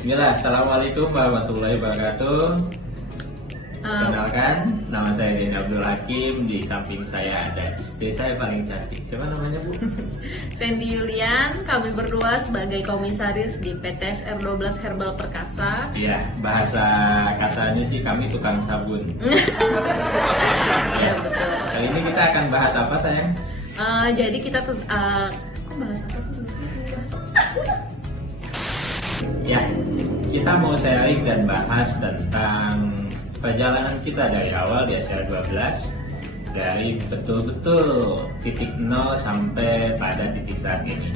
Bismillah, Assalamualaikum warahmatullahi wabarakatuh. Kenalkan, nama saya Denny Abdul Hakim. Di samping saya ada istri saya paling cantik. Siapa namanya, Bu? Sandy Yulian, kami berdua sebagai komisaris di PT SR12 Herbal Perkasa. Iya, bahasa kasarnya sih kami tukang sabun. Iya betul. Kali ini kita akan bahas apa, sayang? Jadi kita kok bahas apa tuh? Ya, kita mau sharing dan bahas tentang perjalanan kita dari awal di SR12, dari betul-betul titik nol sampai pada titik saat ini.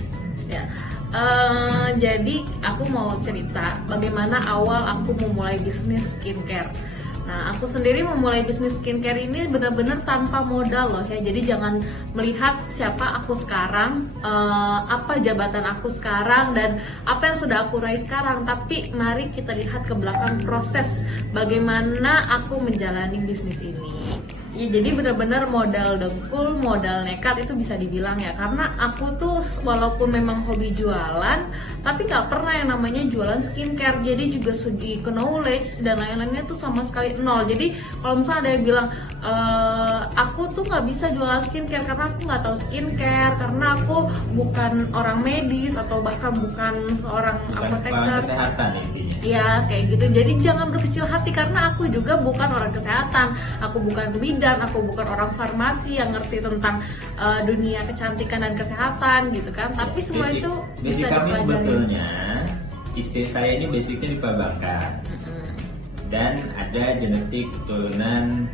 Ya. Jadi aku mau cerita bagaimana awal aku memulai bisnis skincare. Nah, aku sendiri memulai bisnis skincare ini benar-benar tanpa modal loh ya. Jadi jangan melihat siapa aku sekarang, apa jabatan aku sekarang, dan apa yang sudah aku raih sekarang. Tapi mari kita lihat ke belakang proses bagaimana aku menjalani bisnis ini. Ya, jadi benar-benar modal dengkul, modal nekat itu bisa dibilang ya. Karena aku tuh walaupun memang hobi jualan, tapi nggak pernah yang namanya jualan skincare. Jadi juga segi knowledge dan lain-lainnya tuh sama sekali nol. Jadi kalau misalnya ada yang bilang aku tuh nggak bisa jualan skincare karena aku nggak tahu skincare, karena aku bukan orang medis atau bahkan bukan seorang apoteker. Kesehatan intinya. Ya kayak gitu. Jadi jangan berkecil hati karena aku juga bukan orang kesehatan, aku bukan bidan, aku bukan orang farmasi yang ngerti tentang dunia kecantikan dan kesehatan gitu kan. Tapi semua itu bisa kami dipelajari. sebetulnya istri saya ini basicnya di perbankan dan ada genetik turunan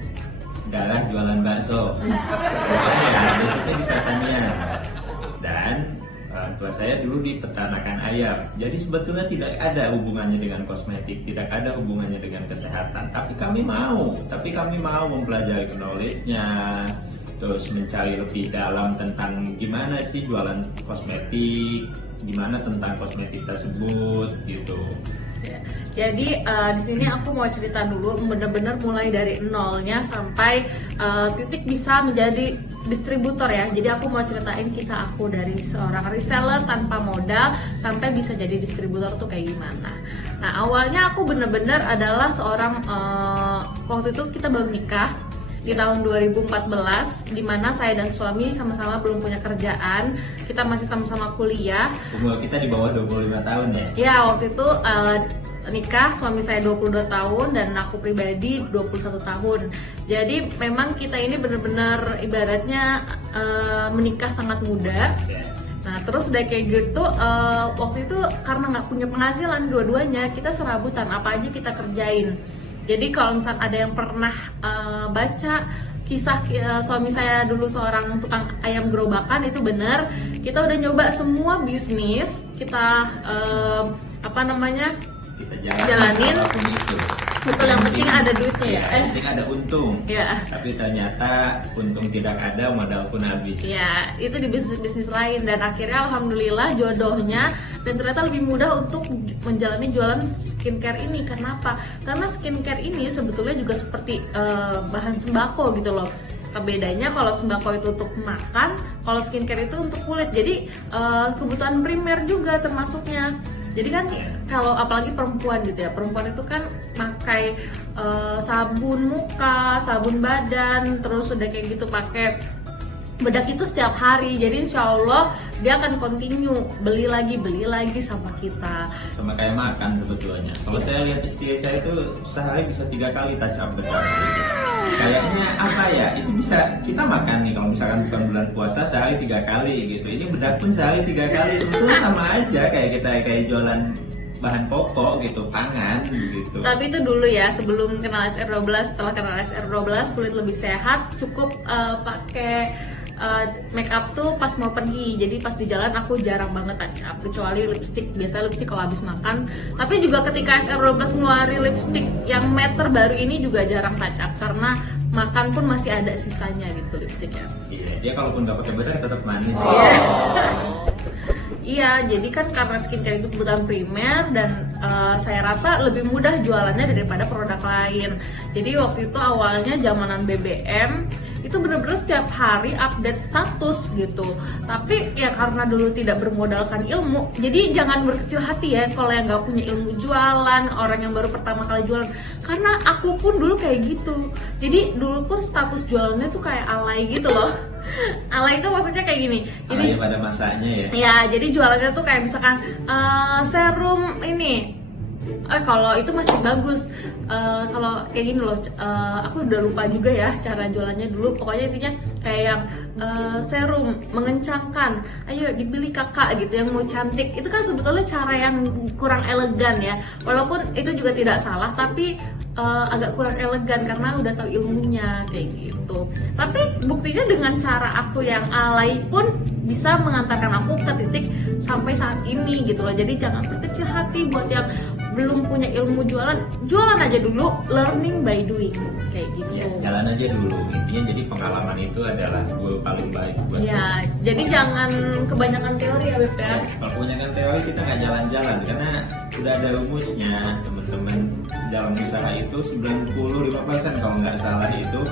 darah jualan bakso. Basicnya di pertanian dan orang tua saya dulu di peternakan ayam. Jadi sebetulnya tidak ada hubungannya dengan kosmetik, tidak ada hubungannya dengan kesehatan. Tapi kami mau mempelajari knowledge-nya, terus mencari lebih dalam tentang gimana sih jualan kosmetik, gimana tentang kosmetik tersebut gitu. Ya, jadi di sini aku mau cerita dulu bener-bener mulai dari nolnya sampai titik bisa menjadi distributor ya. Jadi aku mau ceritain kisah aku dari seorang reseller tanpa modal sampai bisa jadi distributor tuh kayak gimana. Nah awalnya aku bener-bener adalah seorang waktu itu kita baru nikah di tahun 2014, dimana saya dan suami sama-sama belum punya kerjaan, kita masih sama-sama kuliah. Umur kita di bawah 25 tahun ya? Ya, waktu itu nikah, suami saya 22 tahun dan aku pribadi 21 tahun. Jadi memang kita ini benar-benar ibaratnya menikah sangat muda. Nah terus udah kayak gitu, waktu itu karena nggak punya penghasilan dua-duanya, kita serabutan apa aja kita kerjain. Jadi kalau misalnya ada yang pernah baca kisah suami saya dulu seorang tukang ayam gerobakan, itu benar. Kita udah nyoba semua bisnis, kita Kita jalanin. Betul, yang penting ada duitnya ya. Yang penting ada untung. Ya. Tapi ternyata untung tidak ada, modal pun habis. Ya, itu di bisnis lain, dan akhirnya alhamdulillah jodohnya, dan ternyata lebih mudah untuk menjalani jualan skincare ini. Kenapa? Karena skincare ini sebetulnya juga seperti bahan sembako gitu loh. Bedanya kalau sembako itu untuk makan, kalau skincare itu untuk kulit. Jadi kebutuhan primer juga termasuknya. Jadi kan kalau apalagi perempuan gitu ya, perempuan itu kan pakai sabun muka, sabun badan, terus udah kayak gitu pakai bedak itu setiap hari. Jadi insya Allah dia akan continue beli lagi sama kita. Sama kayak makan sebetulnya. Kalau saya lihat istri saya itu sehari bisa 3 kali touch up bedak. Kayaknya apa ya? Itu bisa kita makan nih kalau misalkan bukan bulan puasa sehari 3 kali gitu. Ini bedak pun sehari 3 kali. Sebetulnya sama aja kayak kita jualan bahan pokok gitu, pangan gitu. Tapi itu dulu ya, sebelum kenal SR12. Setelah kenal SR12 kulit lebih sehat, cukup pakai make up tuh pas mau pergi. Jadi pas di jalan aku jarang banget touch up, kecuali lipstick. Biasanya lipstick kalau habis makan. Tapi juga ketika SR12 ngeluarin lipstick yang matte terbaru ini juga jarang touch up, karena makan pun masih ada sisanya gitu lipsticknya. Iya, dia kalaupun nggak pakai bedak tetap manis. Iya, jadi kan karena skincare itu kebutuhan primer, dan saya rasa lebih mudah jualannya daripada produk lain. Jadi waktu itu awalnya zamanan BBM, itu bener-bener setiap hari update status gitu. Tapi ya karena dulu tidak bermodalkan ilmu, jadi jangan berkecil hati ya kalau yang nggak punya ilmu jualan, orang yang baru pertama kali jualan. Karena aku pun dulu kayak gitu. Jadi dulu pun status jualannya tuh kayak alay gitu loh. Alay itu maksudnya kayak gini. Jadi Alay pada masanya ya. ya, jadi jualannya tuh kayak misalkan serum ini. Kalau itu masih bagus. Kalau kayak gini loh, aku udah lupa juga ya cara jualannya dulu. Pokoknya intinya kayak yang serum mengencangkan, ayo dibeli kakak gitu yang mau cantik. Itu kan sebetulnya cara yang kurang elegan ya. Walaupun itu juga tidak salah, tapi agak kurang elegan karena udah tahu ilmunya kayak gitu. Tapi buktinya dengan cara aku yang alay pun bisa mengantarkan aku ke titik sampai saat ini gitu loh. Jadi jangan berkecil hati buat yang belum punya ilmu jualan aja dulu, learning by doing kayak gitu. Ya, jalan aja dulu. Intinya jadi pengalaman itu adalah goal paling baik buat Ya, jadi jangan kebanyakan teori ya Beb ya. ya, kalau kebanyakan teori kita nggak jalan-jalan karena udah ada rumusnya teman-teman. Dalam usaha itu 95% kalau nggak salah itu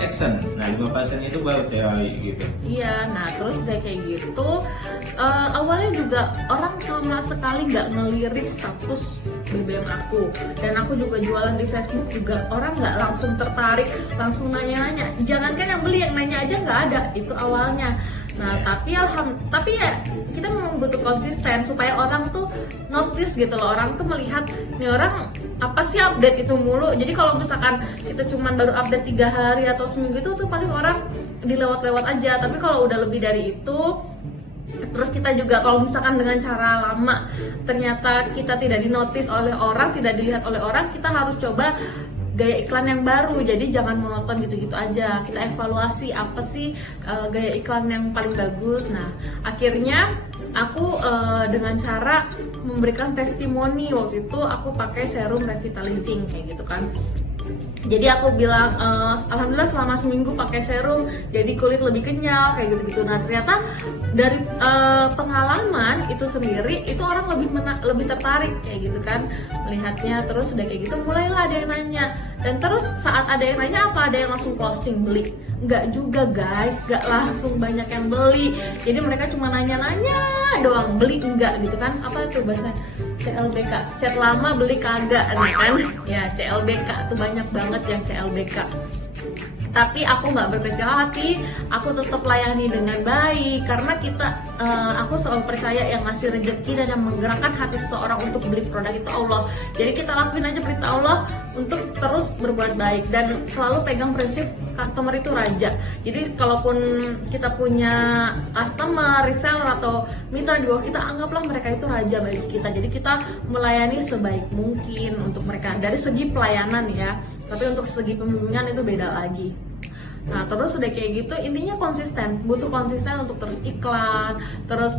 action. Nah 5% itu baru teori gitu. Iya, nah terus udah kayak gitu, awalnya juga orang sama sekali nggak ngelirik status BBM aku, dan aku juga jualan di Facebook juga orang nggak langsung tertarik, langsung nanya-nanya. Jangankan yang beli, yang nanya aja nggak ada itu awalnya. Nah tapi ya kita memang butuh konsisten supaya orang tuh notice gitu loh, orang tuh melihat nih orang apa sih update itu mulu. Jadi kalau misalkan kita cuman baru update 3 hari atau seminggu itu tuh paling orang dilewat-lewat aja. Tapi kalau udah lebih dari itu, terus kita juga kalau misalkan dengan cara lama ternyata kita tidak dinotis oleh orang, tidak dilihat oleh orang, kita harus coba gaya iklan yang baru. Jadi jangan monoton gitu-gitu aja, kita evaluasi apa sih gaya iklan yang paling bagus. Nah akhirnya aku dengan cara memberikan testimoni, waktu itu aku pakai serum revitalizing kayak gitu kan. Jadi aku bilang alhamdulillah selama seminggu pakai serum jadi kulit lebih kenyal kayak gitu-gitu. Nah ternyata dari pengalaman itu sendiri itu orang lebih tertarik kayak gitu kan melihatnya. Terus udah kayak gitu mulailah ada yang nanya, dan terus saat ada yang nanya apa ada yang langsung closing beli? Enggak juga guys, enggak langsung banyak yang beli. Jadi mereka cuma nanya-nanya doang, beli enggak gitu kan. Apa itu bahasa CLBK, chat lama beli kagak nih kan ya. CLBK tuh banyak banget yang CLBK. Tapi aku nggak berkecil hati, aku tetap layani dengan baik karena aku selalu percaya yang ngasih rezeki dan yang menggerakkan hati seseorang untuk beli produk itu Allah. Jadi kita lakuin aja perintah Allah untuk terus berbuat baik dan selalu pegang prinsip customer itu raja. Jadi kalaupun kita punya customer, reseller atau mitra di bawah kita, anggaplah mereka itu raja bagi kita. Jadi kita melayani sebaik mungkin untuk mereka dari segi pelayanan ya. Tapi untuk segi pembimbingan itu beda lagi. Nah terus udah kayak gitu intinya konsisten, butuh konsisten untuk terus iklan, terus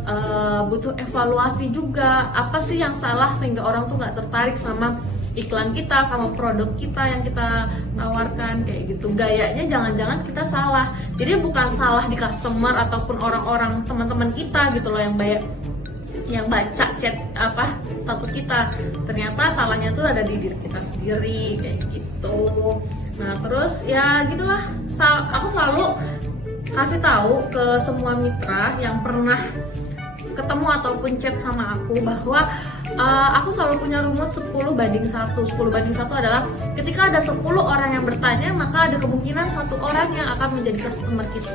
butuh evaluasi juga apa sih yang salah sehingga orang tuh nggak tertarik sama iklan kita, sama produk kita yang kita tawarkan kayak gitu. Gayanya jangan-jangan kita salah, jadi bukan salah di customer ataupun orang-orang teman-teman kita gitu loh yang baca chat status kita. Ternyata salahnya tuh ada di diri kita sendiri kayak gitu. Nah terus ya gitulah, aku selalu kasih tahu ke semua mitra yang pernah ketemu ataupun chat sama aku bahwa aku selalu punya rumus 10:1. 10:1 adalah ketika ada 10 orang yang bertanya, maka ada kemungkinan 1 orang yang akan menjadi customer kita.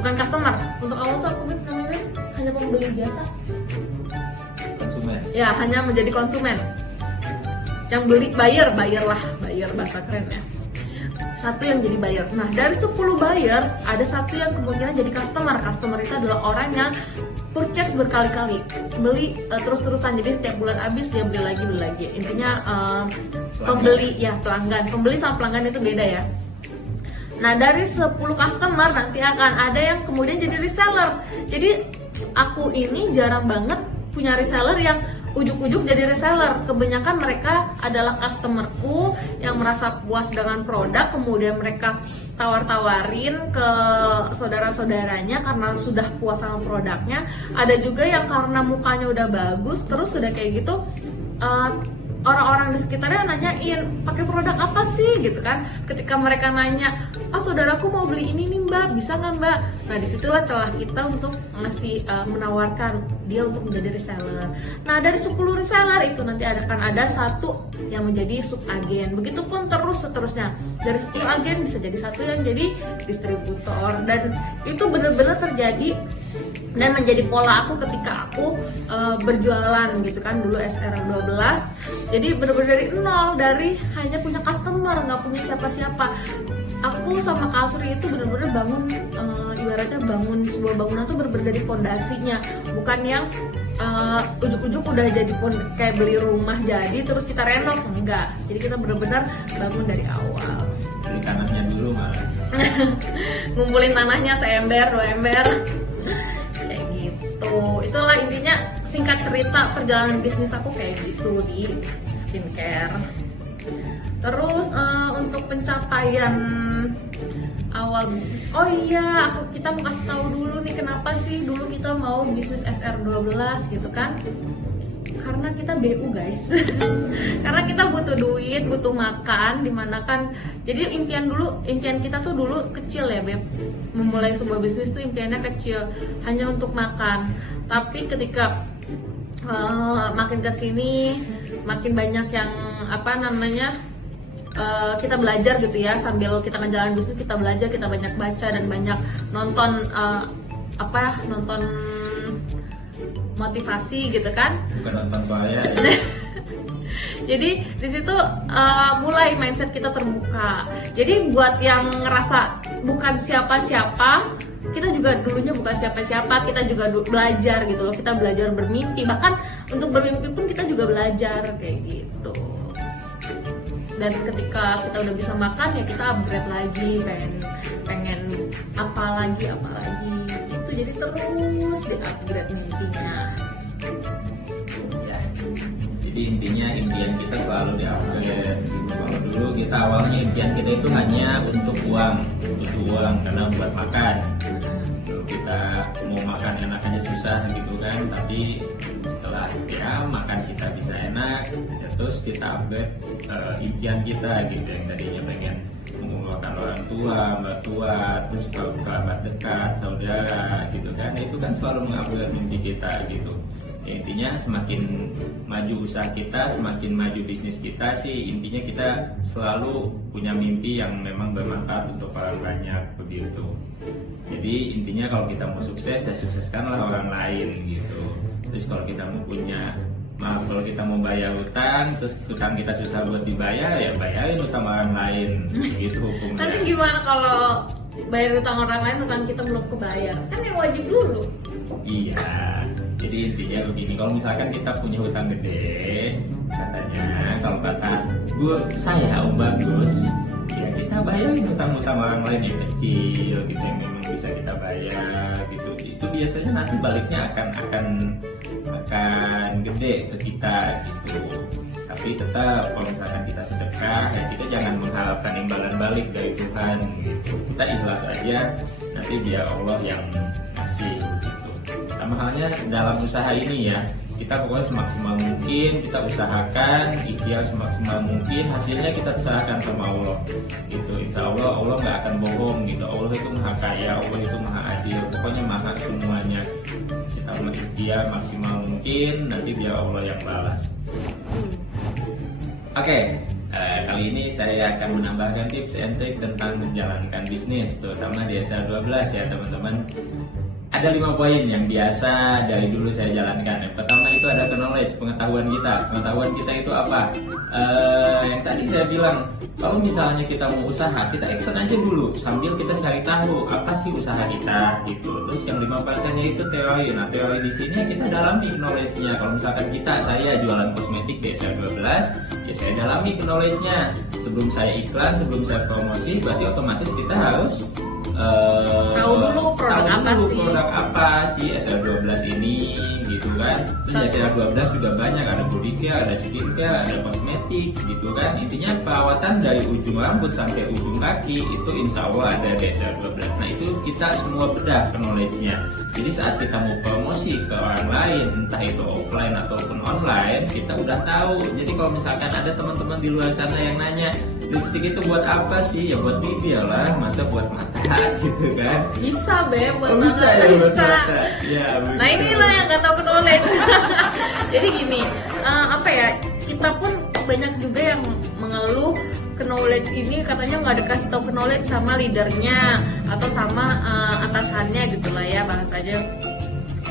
Bukan customer, untuk awal tuh aku namanya hanya pembeli biasa. Konsumen. Ya, hanya menjadi konsumen. Yang beli buyer bahasa kerennya. 1 yang jadi buyer. Nah, dari 10 buyer ada 1 yang kemungkinan jadi customer. Customer itu adalah orang yang purchase berkali-kali, beli terus-terusan. Jadi setiap bulan habis dia beli lagi. Intinya pembeli ya, pelanggan. Pembeli sama pelanggan itu beda ya. Nah, dari 10 customer nanti akan ada yang kemudian jadi reseller. Jadi aku ini jarang banget punya reseller yang ujuk-ujuk jadi reseller. Kebanyakan mereka adalah customerku yang merasa puas dengan produk, kemudian mereka tawar-tawarin ke saudara-saudaranya karena sudah puas sama produknya. Ada juga yang karena mukanya udah bagus, terus sudah kayak gitu orang-orang di sekitarnya nanyain pakai produk apa sih gitu kan. Ketika mereka nanya, saudaraku mau beli ini nih mbak, bisa nggak mbak? Nah disitulah celah kita untuk ngasih menawarkan dia untuk menjadi reseller. Nah dari 10 reseller itu nanti akan ada satu yang menjadi sub agen. Begitupun terus seterusnya. Dari 10 agen bisa jadi satu yang jadi distributor, dan itu benar-benar terjadi dan menjadi pola aku ketika aku berjualan gitu kan, dulu SR12. Jadi benar-benar dari nol, dari hanya punya customer, nggak punya siapa-siapa. Aku sama Kak Sri itu benar-benar bangun, ibaratnya bangun sebuah bangunan tuh benar-benar dari fondasinya, bukan yang ujuk-ujuk udah jadi kayak beli rumah jadi terus kita renov, enggak. Jadi kita benar-benar bangun dari awal. Dari tanahnya dulu malah. Ngumpulin tanahnya seember, 2 ember. Kayak gitu. Itulah intinya singkat cerita perjalanan bisnis aku kayak gitu di skincare. Terus untuk pencapaian awal bisnis, kita mau kasih tahu dulu nih kenapa sih dulu kita mau bisnis SR12 gitu kan. Karena kita BU guys. Karena kita butuh duit, butuh makan, dimana kan. Jadi impian kita tuh dulu kecil ya Beb. Memulai sebuah bisnis tuh impiannya kecil, hanya untuk makan. Tapi ketika makin kesini, makin banyak yang kita belajar gitu ya, sambil kita ngejalanin bisnis kita belajar, kita banyak baca dan banyak nonton nonton motivasi gitu kan. Bukan nonton bahaya ya. Jadi di situ mulai mindset kita terbuka. Jadi buat yang ngerasa bukan siapa-siapa, kita juga dulunya bukan siapa-siapa, kita juga belajar gitu loh. Kita belajar bermimpi, bahkan untuk bermimpi pun kita juga belajar kayak gitu. Dan ketika kita udah bisa makan ya kita upgrade lagi, pengen apa lagi itu, jadi terus di upgrade mimpinya ya. Jadi intinya impian kita selalu di upgrade. Kalau dulu kita awalnya impian kita itu hanya untuk uang, butuh uang karena buat makan. Kalau kita mau makan enak aja susah gitu kan, tapi setelah ya makan kita bisa enak ya, terus kita upgrade impian kita gitu, yang tadinya pengen mengumpulkan orang tua, mbak tua, terus kalau kerabat dekat, saudara gitu kan, itu kan selalu mengupgrade mimpi kita gitu. Ya, intinya semakin maju usaha kita, semakin maju bisnis kita sih, intinya kita selalu punya mimpi yang memang bermanfaat untuk orang banyak begitu. Jadi intinya kalau kita mau sukses ya sukseskanlah orang lain gitu. Terus kalau kita kalau kita mau bayar utang, terus utang kita susah buat dibayar, ya bayarin utang orang lain, gitu hukumnya. Nanti gimana kalau bayar utang orang lain, utang kita belum kebayar? Kan yang wajib dulu. Iya, jadi intinya begini, kalau misalkan kita punya hutang gede, katanya kalau kata saya Om Bagus, ya kita bayarin utang-utang orang lain yang kecil, gitu yang memang bisa kita bayar, gitu. Itu biasanya nanti baliknya akan gede ke kita gitu. Tapi tetap kalau misalkan kita sedekah ya kita jangan mengharapkan imbalan balik dari Tuhan gitu. Kita ikhlas aja, nanti biar Allah yang ngasih gitu. Sama halnya dalam usaha ini ya, kita pokoknya semaksimal mungkin kita usahakan, ikhtiar semaksimal mungkin, hasilnya kita serahkan sama Allah gitu. Insya Allah nggak akan bohong gitu. Allah itu maha kaya, Allah itu maha adil, pokoknya maha semuanya. Kita ikhtiar maksimal mungkin, nanti biar Allah yang balas. Oke, kali ini saya akan menambahkan tips and trick tentang menjalankan bisnis, terutama di SR12 ya teman-teman. Ada 5 poin yang biasa dari dulu saya jalankan. Yang pertama itu ada knowledge, pengetahuan kita. Pengetahuan kita itu apa? Yang tadi saya bilang, kalau misalnya kita mau usaha, kita action aja dulu sambil kita cari tahu apa sih usaha kita gitu. Terus yang 5%-nya itu teori. Nah, teori di sini kita dalami knowledge-nya. Kalau misalkan saya jualan kosmetik di SR12, ya saya dalami knowledge-nya. Sebelum saya iklan, sebelum saya promosi, berarti otomatis kita harus tahu dulu produk apa sih SR12 ini gitu kan. Terus SR12 juga banyak, ada body care, ada skin care, ada kosmetik gitu kan. Intinya perawatan dari ujung rambut sampai ujung kaki itu insya Allah ada di SR12. Nah itu kita semua bedah knowledge-nya. Jadi saat kita mau promosi ke orang lain, entah itu offline ataupun online, kita udah tahu. Jadi kalau misalkan ada teman-teman di luar sana yang nanya, lipstick itu buat apa sih? Ya buat bibir lah, masa buat mata gitu kan. Bisa buat bisa mata, ya, buat bisa. mata. Ya, Nah inilah yang nggak tahu knowledge. Jadi gini, apa ya, kita pun banyak juga yang mengeluh knowledge ini katanya nggak dikasih tahu knowledge sama leadernya atau sama atasannya gitu lah ya bahasanya.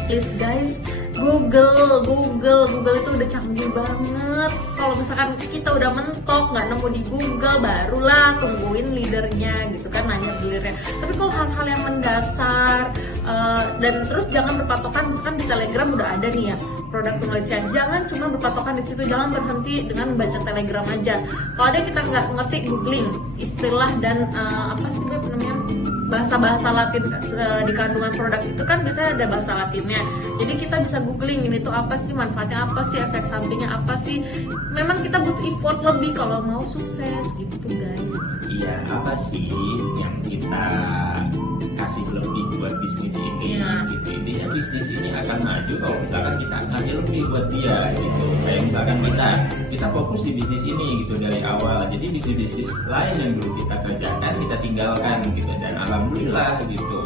Please guys, Google itu udah canggih banget. Kalau misalkan kita udah mentok nggak nemu di Google, barulah tungguin leadernya gitu kan, nanya leadernya. Tapi kalau hal-hal yang mendasar dan terus jangan berpatokan, misalkan di Telegram udah ada nih ya produk penelitian, jangan cuma berpatokan di situ, jangan berhenti dengan baca Telegram aja. Kalau ada kita nggak ngerti, googling istilah dan apa sih namanya, bahasa-bahasa Latin di kandungan produk itu kan biasanya ada bahasa Latinnya. Jadi kita bisa googling ini tuh apa sih, manfaatnya apa sih, efek sampingnya apa sih. Memang kita butuh effort lebih kalau mau sukses gitu guys. Iya, apa sih yang kita kasih lebih buat bisnis ini gitu. Intinya bisnis ini akan maju kalau misalkan kita ngasih lebih buat dia gitu. Kayak misalkan kita fokus di bisnis ini gitu dari awal. Jadi bisnis lain yang dulu kita kerjakan kita tinggalkan gitu, dan alhamdulillah gitu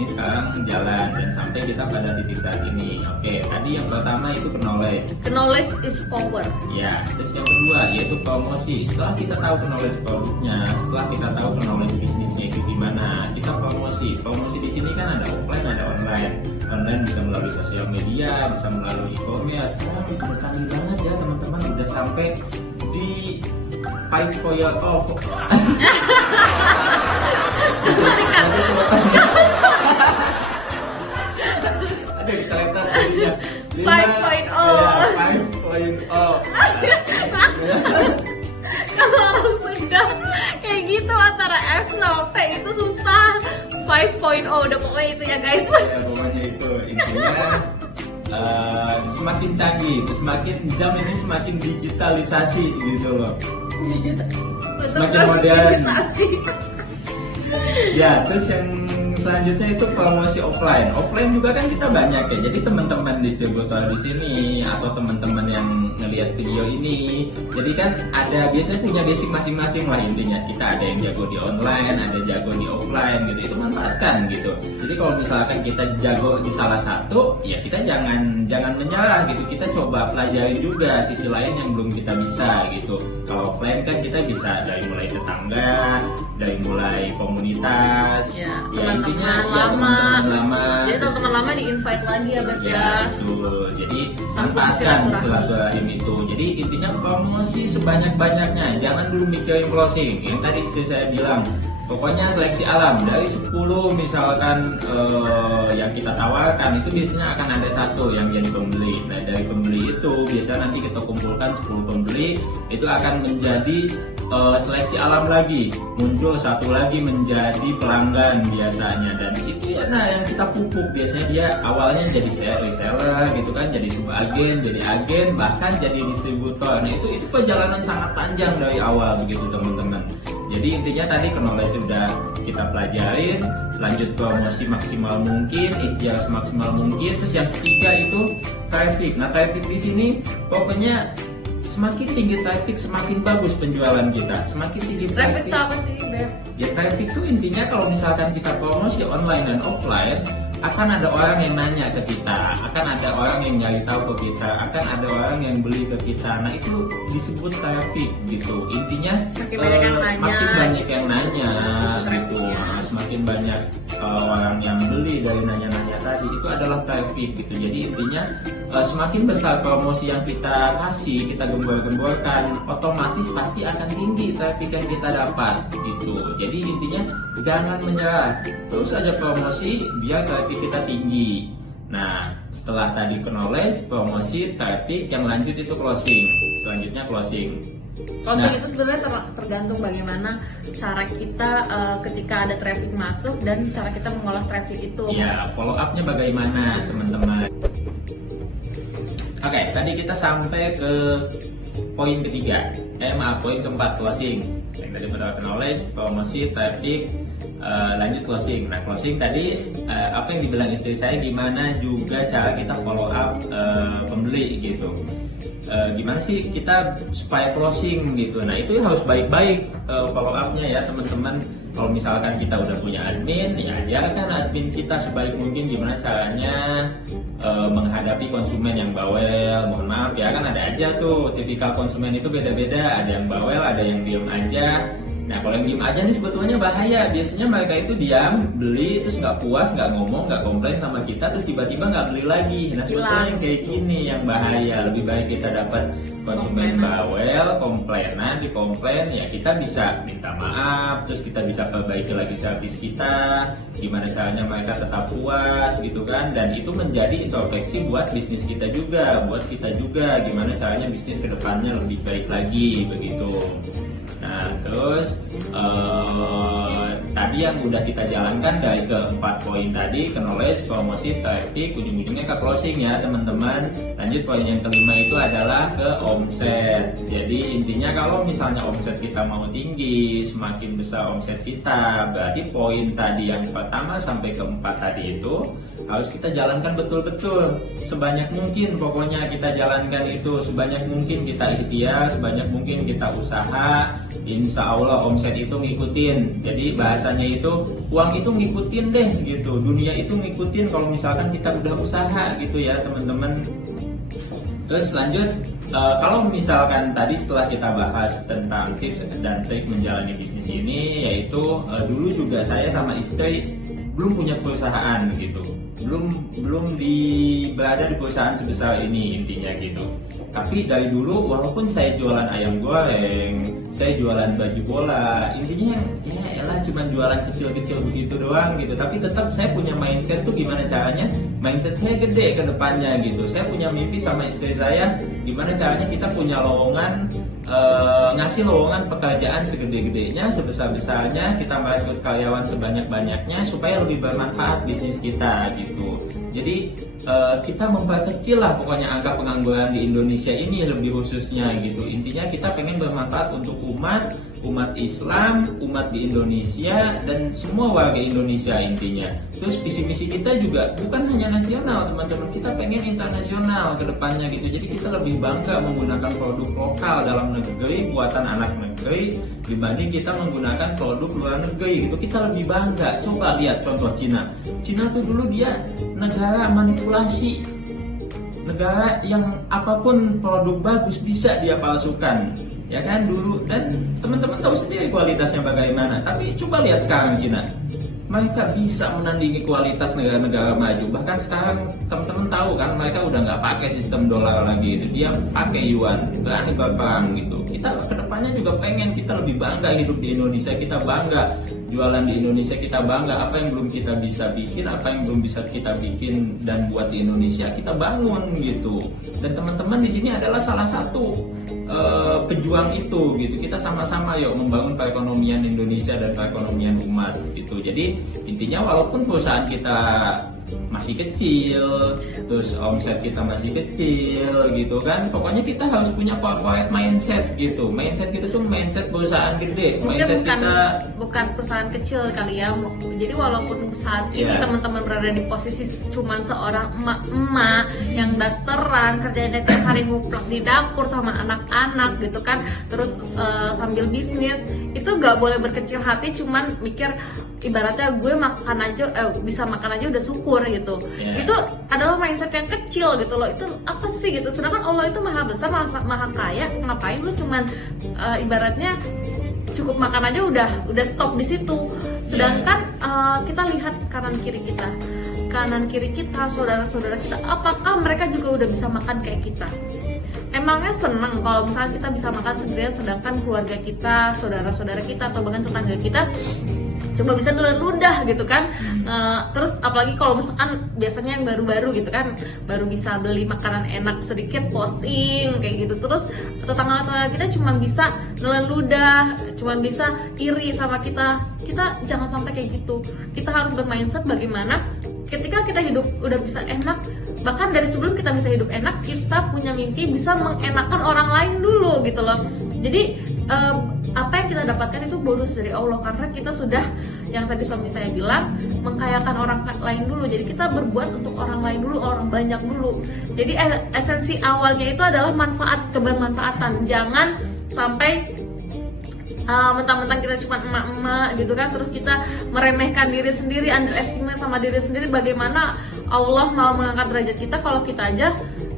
ini sekarang jalan dan sampai kita pada titik saat ini. Oke, tadi yang pertama itu knowledge. Knowledge is power. Ya, terus yang kedua yaitu promosi. Setelah kita tahu knowledge produknya, setelah kita tahu knowledge bisnisnya itu gimana, kita promosi. Promosi di sini kan ada offline, ada online. Online bisa melalui sosial media, bisa melalui e-commerce. Sekarang udah canggih banget ya teman-teman, udah sampai di fight for your off. Ada di kereta ya. 5.0. Kalau orang Sunda kayak gitu antara F sama P itu susah. 5.0 udah pokoknya itu ya guys. Ya pokoknya itu intinya semakin canggih, semakin jam ini semakin digitalisasi gitu loh. Semakin modern. Ya, terus yang selanjutnya itu promosi offline. Offline juga kan kita banyak ya. Jadi teman-teman distributor di sini atau teman-teman yang ngelihat video ini, jadi kan ada biasanya punya basic masing-masing lah intinya. Kita ada yang jago di online, ada jago di offline gitu. Itu manfaatkan gitu. Jadi kalau misalkan kita jago di salah satu, ya kita jangan menyerah gitu. Kita coba pelajari juga sisi lain yang belum kita bisa gitu. Kalau offline kan kita bisa dari mulai tetangga, dari mulai komunitas, ya, intinya teman-teman lama. Jadi teman-teman lama di-invite lagi ya Beb ya. Betul. Jadi Sambung manfaatkan silaturahmi. silaturahim itu. Jadi intinya promosi sebanyak-banyaknya. Jangan dulu mikirin closing. Yang tadi istri saya bilang, pokoknya seleksi alam dari 10 misalkan yang kita tawarkan itu biasanya akan ada satu yang jadi pembeli. Nah dari pembeli itu biasanya nanti kita kumpulkan 10 pembeli, itu akan menjadi seleksi alam lagi, muncul satu lagi menjadi pelanggan biasanya, dan itu ya nah yang kita pupuk biasanya dia awalnya jadi reseller gitu kan, jadi subagen, jadi agen, bahkan jadi distributor. Nah itu perjalanan sangat panjang dari awal begitu teman-teman. Jadi intinya tadi knowledge sudah kita pelajarin, lanjut promosi maksimal mungkin, ikhtiar semaksimal mungkin. Terus yang ketiga itu traffic. Nah traffic di sini pokoknya semakin tinggi traffic semakin bagus penjualan kita. Semakin tinggi Traffic itu apa sih Beb? Ya traffic itu intinya kalau misalkan kita promosi online dan offline, akan ada orang yang nanya ke kita, akan ada orang yang nyari tahu ke kita, akan ada orang yang beli ke kita. Nah itu disebut traffic gitu. Intinya makin banyak yang nanya gitu. Nah, semakin banyak orang yang beli dari nanya-nanya tadi, itu adalah traffic gitu. Jadi intinya semakin besar promosi yang kita kasih, kita gembor-gemborkan, otomatis pasti akan tinggi traffic yang kita dapat gitu. Jadi intinya jangan menyerah, terus aja promosi biar traffic kita tinggi. Nah setelah tadi knowledge, promosi, traffic, yang lanjut itu closing. Selanjutnya closing. Closing itu sebenarnya tergantung bagaimana cara kita ketika ada traffic masuk dan cara kita mengolah traffic itu. Ya, follow up-nya bagaimana teman-teman? Oke, tadi kita sampai ke poin ketiga. Poin keempat, closing. Yang tadi mendapatkan knowledge, promosi, traffic, lanjut closing. Nah, closing tadi apa yang dibilang istri saya, gimana juga cara kita follow up pembeli gitu. Gimana sih kita supaya closing gitu. Nah, itu harus baik-baik follow up-nya ya teman-teman. Kalau misalkan kita udah punya admin, ya ajarkan admin kita sebaik mungkin gimana caranya menghadapi konsumen yang bawel. Mohon maaf ya, kan ada aja tuh tipikal konsumen itu beda-beda, ada yang bawel, ada yang diem aja. Nah, kalau yang diem aja nih sebetulnya bahaya. Biasanya mereka itu diam, beli, terus nggak puas, nggak ngomong, nggak komplain sama kita, terus tiba-tiba nggak beli lagi. Nah, sebetulnya yang kayak gini yang bahaya. Lebih baik kita dapat konsumen bawel, komplainan, dikomplain, ya kita bisa minta maaf, terus kita bisa perbaiki lagi servis kita, gimana caranya mereka tetap puas gitu kan. Dan itu menjadi introspeksi buat bisnis kita juga, buat kita juga, gimana caranya bisnis kedepannya lebih baik lagi begitu. Nah, terus tadi yang udah kita jalankan dari keempat poin tadi, ke knowledge, promosi, traffic, ujung-ujungnya ke closing ya teman-teman. Lanjut poin yang kelima itu adalah ke omset. Jadi intinya kalau misalnya omset kita mau tinggi, semakin besar omset kita, berarti poin tadi yang pertama sampai keempat tadi itu harus kita jalankan betul-betul. Sebanyak mungkin pokoknya kita jalankan itu, sebanyak mungkin kita ikhtiar, sebanyak mungkin kita usaha. Insya Allah omset itu ngikutin. Jadi bahasanya itu uang itu ngikutin deh gitu. Dunia itu ngikutin kalau misalkan kita udah usaha gitu ya teman-teman. Terus lanjut, kalau misalkan tadi setelah kita bahas tentang tips dan trik menjalani bisnis ini, yaitu dulu juga saya sama istri belum punya perusahaan gitu, belum berada di perusahaan sebesar ini intinya gitu. Tapi dari dulu walaupun saya jualan ayam goreng, saya jualan baju bola, intinya ya elah cuma jualan kecil-kecil begitu doang gitu. Tapi tetap saya punya mindset tuh gimana caranya, mindset saya gede ke depannya gitu. Saya punya mimpi sama istri saya, gimana caranya kita punya lowongan, ngasih lowongan pekerjaan segede-gedenya, sebesar-besarnya, kita merekrut karyawan sebanyak-banyaknya supaya lebih bermanfaat bisnis kita gitu. Jadi kita memperkecil lah pokoknya angka pengangguran di Indonesia ini lebih khususnya gitu. Intinya kita pengen bermanfaat untuk umat Islam, umat di Indonesia dan semua warga Indonesia intinya. Terus visi misi kita juga bukan hanya nasional teman-teman, kita pengen internasional ke depannya gitu. Jadi kita lebih bangga menggunakan produk lokal dalam negeri, buatan anak negeri, dibanding kita menggunakan produk luar negeri gitu. Kita lebih bangga. Coba lihat contoh Cina tuh dulu dia negara manipulasi, negara yang apapun produk bagus bisa dia palsukan, ya kan dulu. Dan teman-teman tahu sendiri kualitasnya bagaimana. Tapi coba lihat sekarang Cina, mereka bisa menandingi kualitas negara-negara maju. Bahkan sekarang teman-teman tahu kan, mereka udah nggak pakai sistem dolar lagi, itu dia pakai yuan, berani berperang gitu. Kita kedepannya juga pengen kita lebih bangga hidup di Indonesia, kita bangga jualan di Indonesia, kita bangga apa yang belum kita bisa bikin, apa yang belum bisa kita bikin dan buat di Indonesia kita bangun gitu. Dan teman-teman di sini adalah salah satu pejuang itu gitu. Kita sama-sama yuk membangun perekonomian Indonesia dan perekonomian umat gitu. Jadi intinya walaupun perusahaan kita masih kecil, terus omset kita masih kecil gitu kan, pokoknya kita harus punya corporate mindset gitu. Mindset kita tuh mindset perusahaan gede. Mungkin bukan perusahaan kecil kali ya. Jadi walaupun saat ini teman-teman berada di posisi cuman seorang emak-emak yang dasteran, kerjanya tiap hari nguplek di dapur sama anak-anak gitu kan, terus sambil bisnis, itu nggak boleh berkecil hati cuman mikir ibaratnya gue makan aja bisa makan aja udah syukur gitu. Itu adalah mindset yang kecil gitu loh. Itu apa sih gitu, sedangkan Allah itu maha besar, maha kaya. Ngapain lu cuman ibaratnya cukup makan aja udah stop di situ. Sedangkan kita lihat kanan kiri kita, saudara-saudara kita, apakah mereka juga udah bisa makan kayak kita? Emangnya seneng kalau misalnya kita bisa makan sendirian, sedangkan keluarga kita, saudara-saudara kita, atau bahkan tetangga kita coba bisa nelan ludah gitu kan. Terus apalagi kalau misalkan biasanya yang baru-baru gitu kan, baru bisa beli makanan enak sedikit posting kayak gitu, terus tetangga-tetangga kita cuma bisa nelan ludah, cuma bisa iri sama kita jangan sampai kayak gitu. Kita harus bermindset bagaimana ketika kita hidup udah bisa enak, bahkan dari sebelum kita bisa hidup enak, kita punya mimpi bisa mengenakan orang lain dulu gitu loh. Jadi apa yang kita dapatkan itu bonus dari Allah, karena kita sudah, yang tadi suami saya bilang, mengkayakan orang lain dulu. Jadi kita berbuat untuk orang lain dulu, orang banyak dulu. Jadi esensi awalnya itu adalah kebermanfaatan. Jangan sampai mentang-mentang kita cuma emak-emak gitu kan, terus kita meremehkan diri sendiri, underestimate sama diri sendiri. Bagaimana Allah mau mengangkat derajat kita kalau kita aja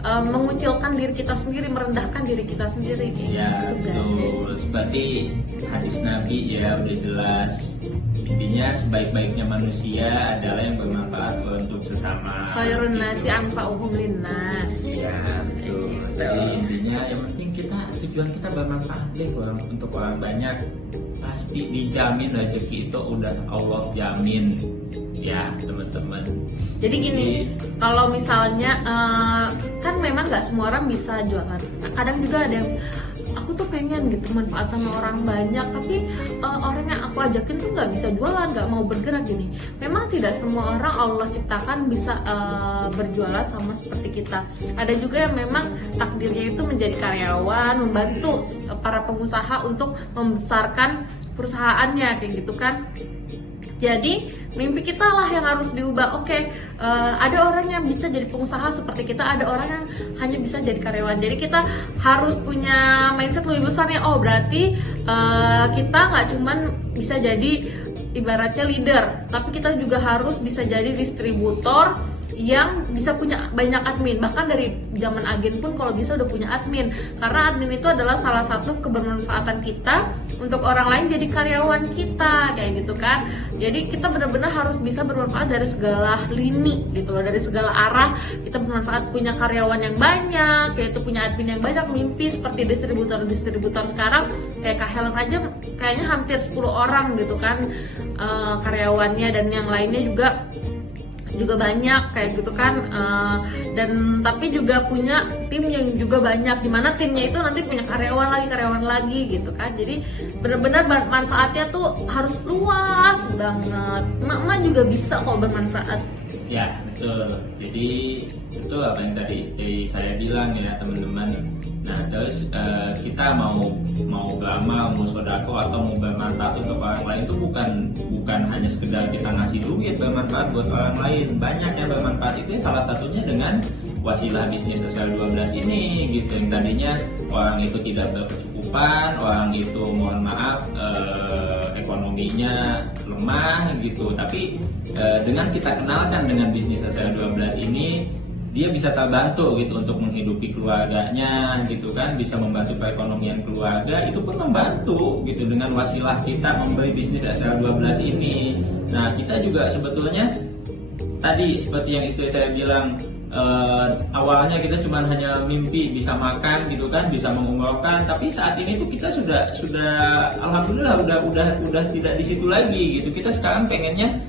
mengucilkan diri kita sendiri, merendahkan diri kita sendiri gitu. Ya betul, seperti hadis Nabi ya udah jelas. Intinya sebaik-baiknya manusia adalah yang bermanfaat untuk sesama. Khairun nasi anfa'uhum linnas. Ya betul. Jadi intinya yang penting tujuan kita bermanfaat deh untuk orang banyak. Pasti dijamin rezeki itu udah Allah jamin ya teman-teman. Jadi gini, kalau misalnya kan memang nggak semua orang bisa jualan. Kadang juga ada yang aku tuh pengen gitu manfaat sama orang banyak, tapi orang yang aku ajakin tuh nggak bisa jualan, nggak mau bergerak gini. Memang tidak semua orang Allah ciptakan bisa berjualan sama seperti kita. Ada juga yang memang takdirnya itu menjadi karyawan, membantu para pengusaha untuk membesarkan perusahaannya kayak gitu kan. Jadi mimpi kita lah yang harus diubah. Oke, ada orang yang bisa jadi pengusaha seperti kita, ada orang yang hanya bisa jadi karyawan. Jadi kita harus punya mindset lebih besar ya. Oh berarti kita nggak cuman bisa jadi ibaratnya leader, tapi kita juga harus bisa jadi distributor yang bisa punya banyak admin. Bahkan dari zaman agen pun kalau bisa udah punya admin, karena admin itu adalah salah satu kebermanfaatan kita untuk orang lain jadi karyawan kita kayak gitu kan. Jadi kita benar-benar harus bisa bermanfaat dari segala lini gitu loh, dari segala arah. Kita bermanfaat, punya karyawan yang banyak, yaitu punya admin yang banyak, mimpi seperti distributor sekarang kayak Kak Helen aja kayaknya hampir 10 orang gitu kan karyawannya, dan yang lainnya juga banyak kayak gitu kan, dan tapi juga punya tim yang juga banyak, dimana timnya itu nanti punya karyawan lagi gitu kan. Jadi benar-benar manfaatnya tuh harus luas banget. Emak-emak juga bisa kok bermanfaat. Ya betul. Jadi itu apa yang tadi istri saya bilang ya teman-teman. Nah terus kita mau beramal, mau sodako atau mau bermanfaat untuk orang lain itu bukan hanya sekedar kita ngasih duit bermanfaat buat orang lain. Banyak yang bermanfaat itu salah satunya dengan wasilah bisnis sosial 12 ini gitu. Yang tadinya orang itu tidak berkecukupan, orang itu mohon maaf ekonominya lemah gitu, tapi dengan kita kenalkan dengan bisnis sosial 12 ini, dia bisa terbantu gitu untuk menghidupi keluarganya gitu kan, bisa membantu perekonomian keluarga, itu pun membantu gitu dengan wasilah kita memberi bisnis SL12 ini. Nah kita juga sebetulnya tadi seperti yang istri saya bilang, awalnya kita cuma hanya mimpi bisa makan gitu kan, bisa mengumrohkan, tapi saat ini tuh kita sudah alhamdulillah udah tidak di situ lagi gitu. Kita sekarang pengennya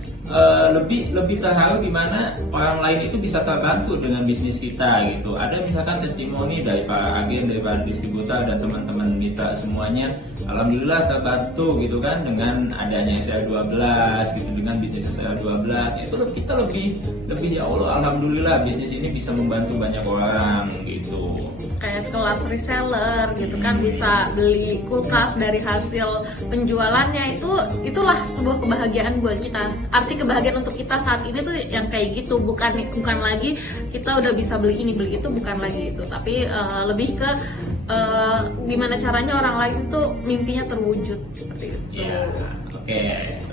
lebih terharu gimana orang lain itu bisa terbantu dengan bisnis kita gitu. Ada misalkan testimoni dari para agen, dari para distributor dan teman-teman kita semuanya, alhamdulillah terbantu gitu kan dengan adanya SR12 gitu, dengan bisnis SR12 itu kita lebih ya Allah, alhamdulillah bisnis ini bisa membantu banyak orang gitu. Kayak sekelas reseller gitu kan, bisa beli kulkas dari hasil penjualannya, itulah sebuah kebahagiaan buat kita. Arti kebahagiaan untuk kita saat ini tuh yang kayak gitu, bukan lagi kita udah bisa beli ini beli itu, bukan lagi itu, tapi lebih ke gimana caranya orang lain tuh mimpinya terwujud seperti itu. Ya, oke.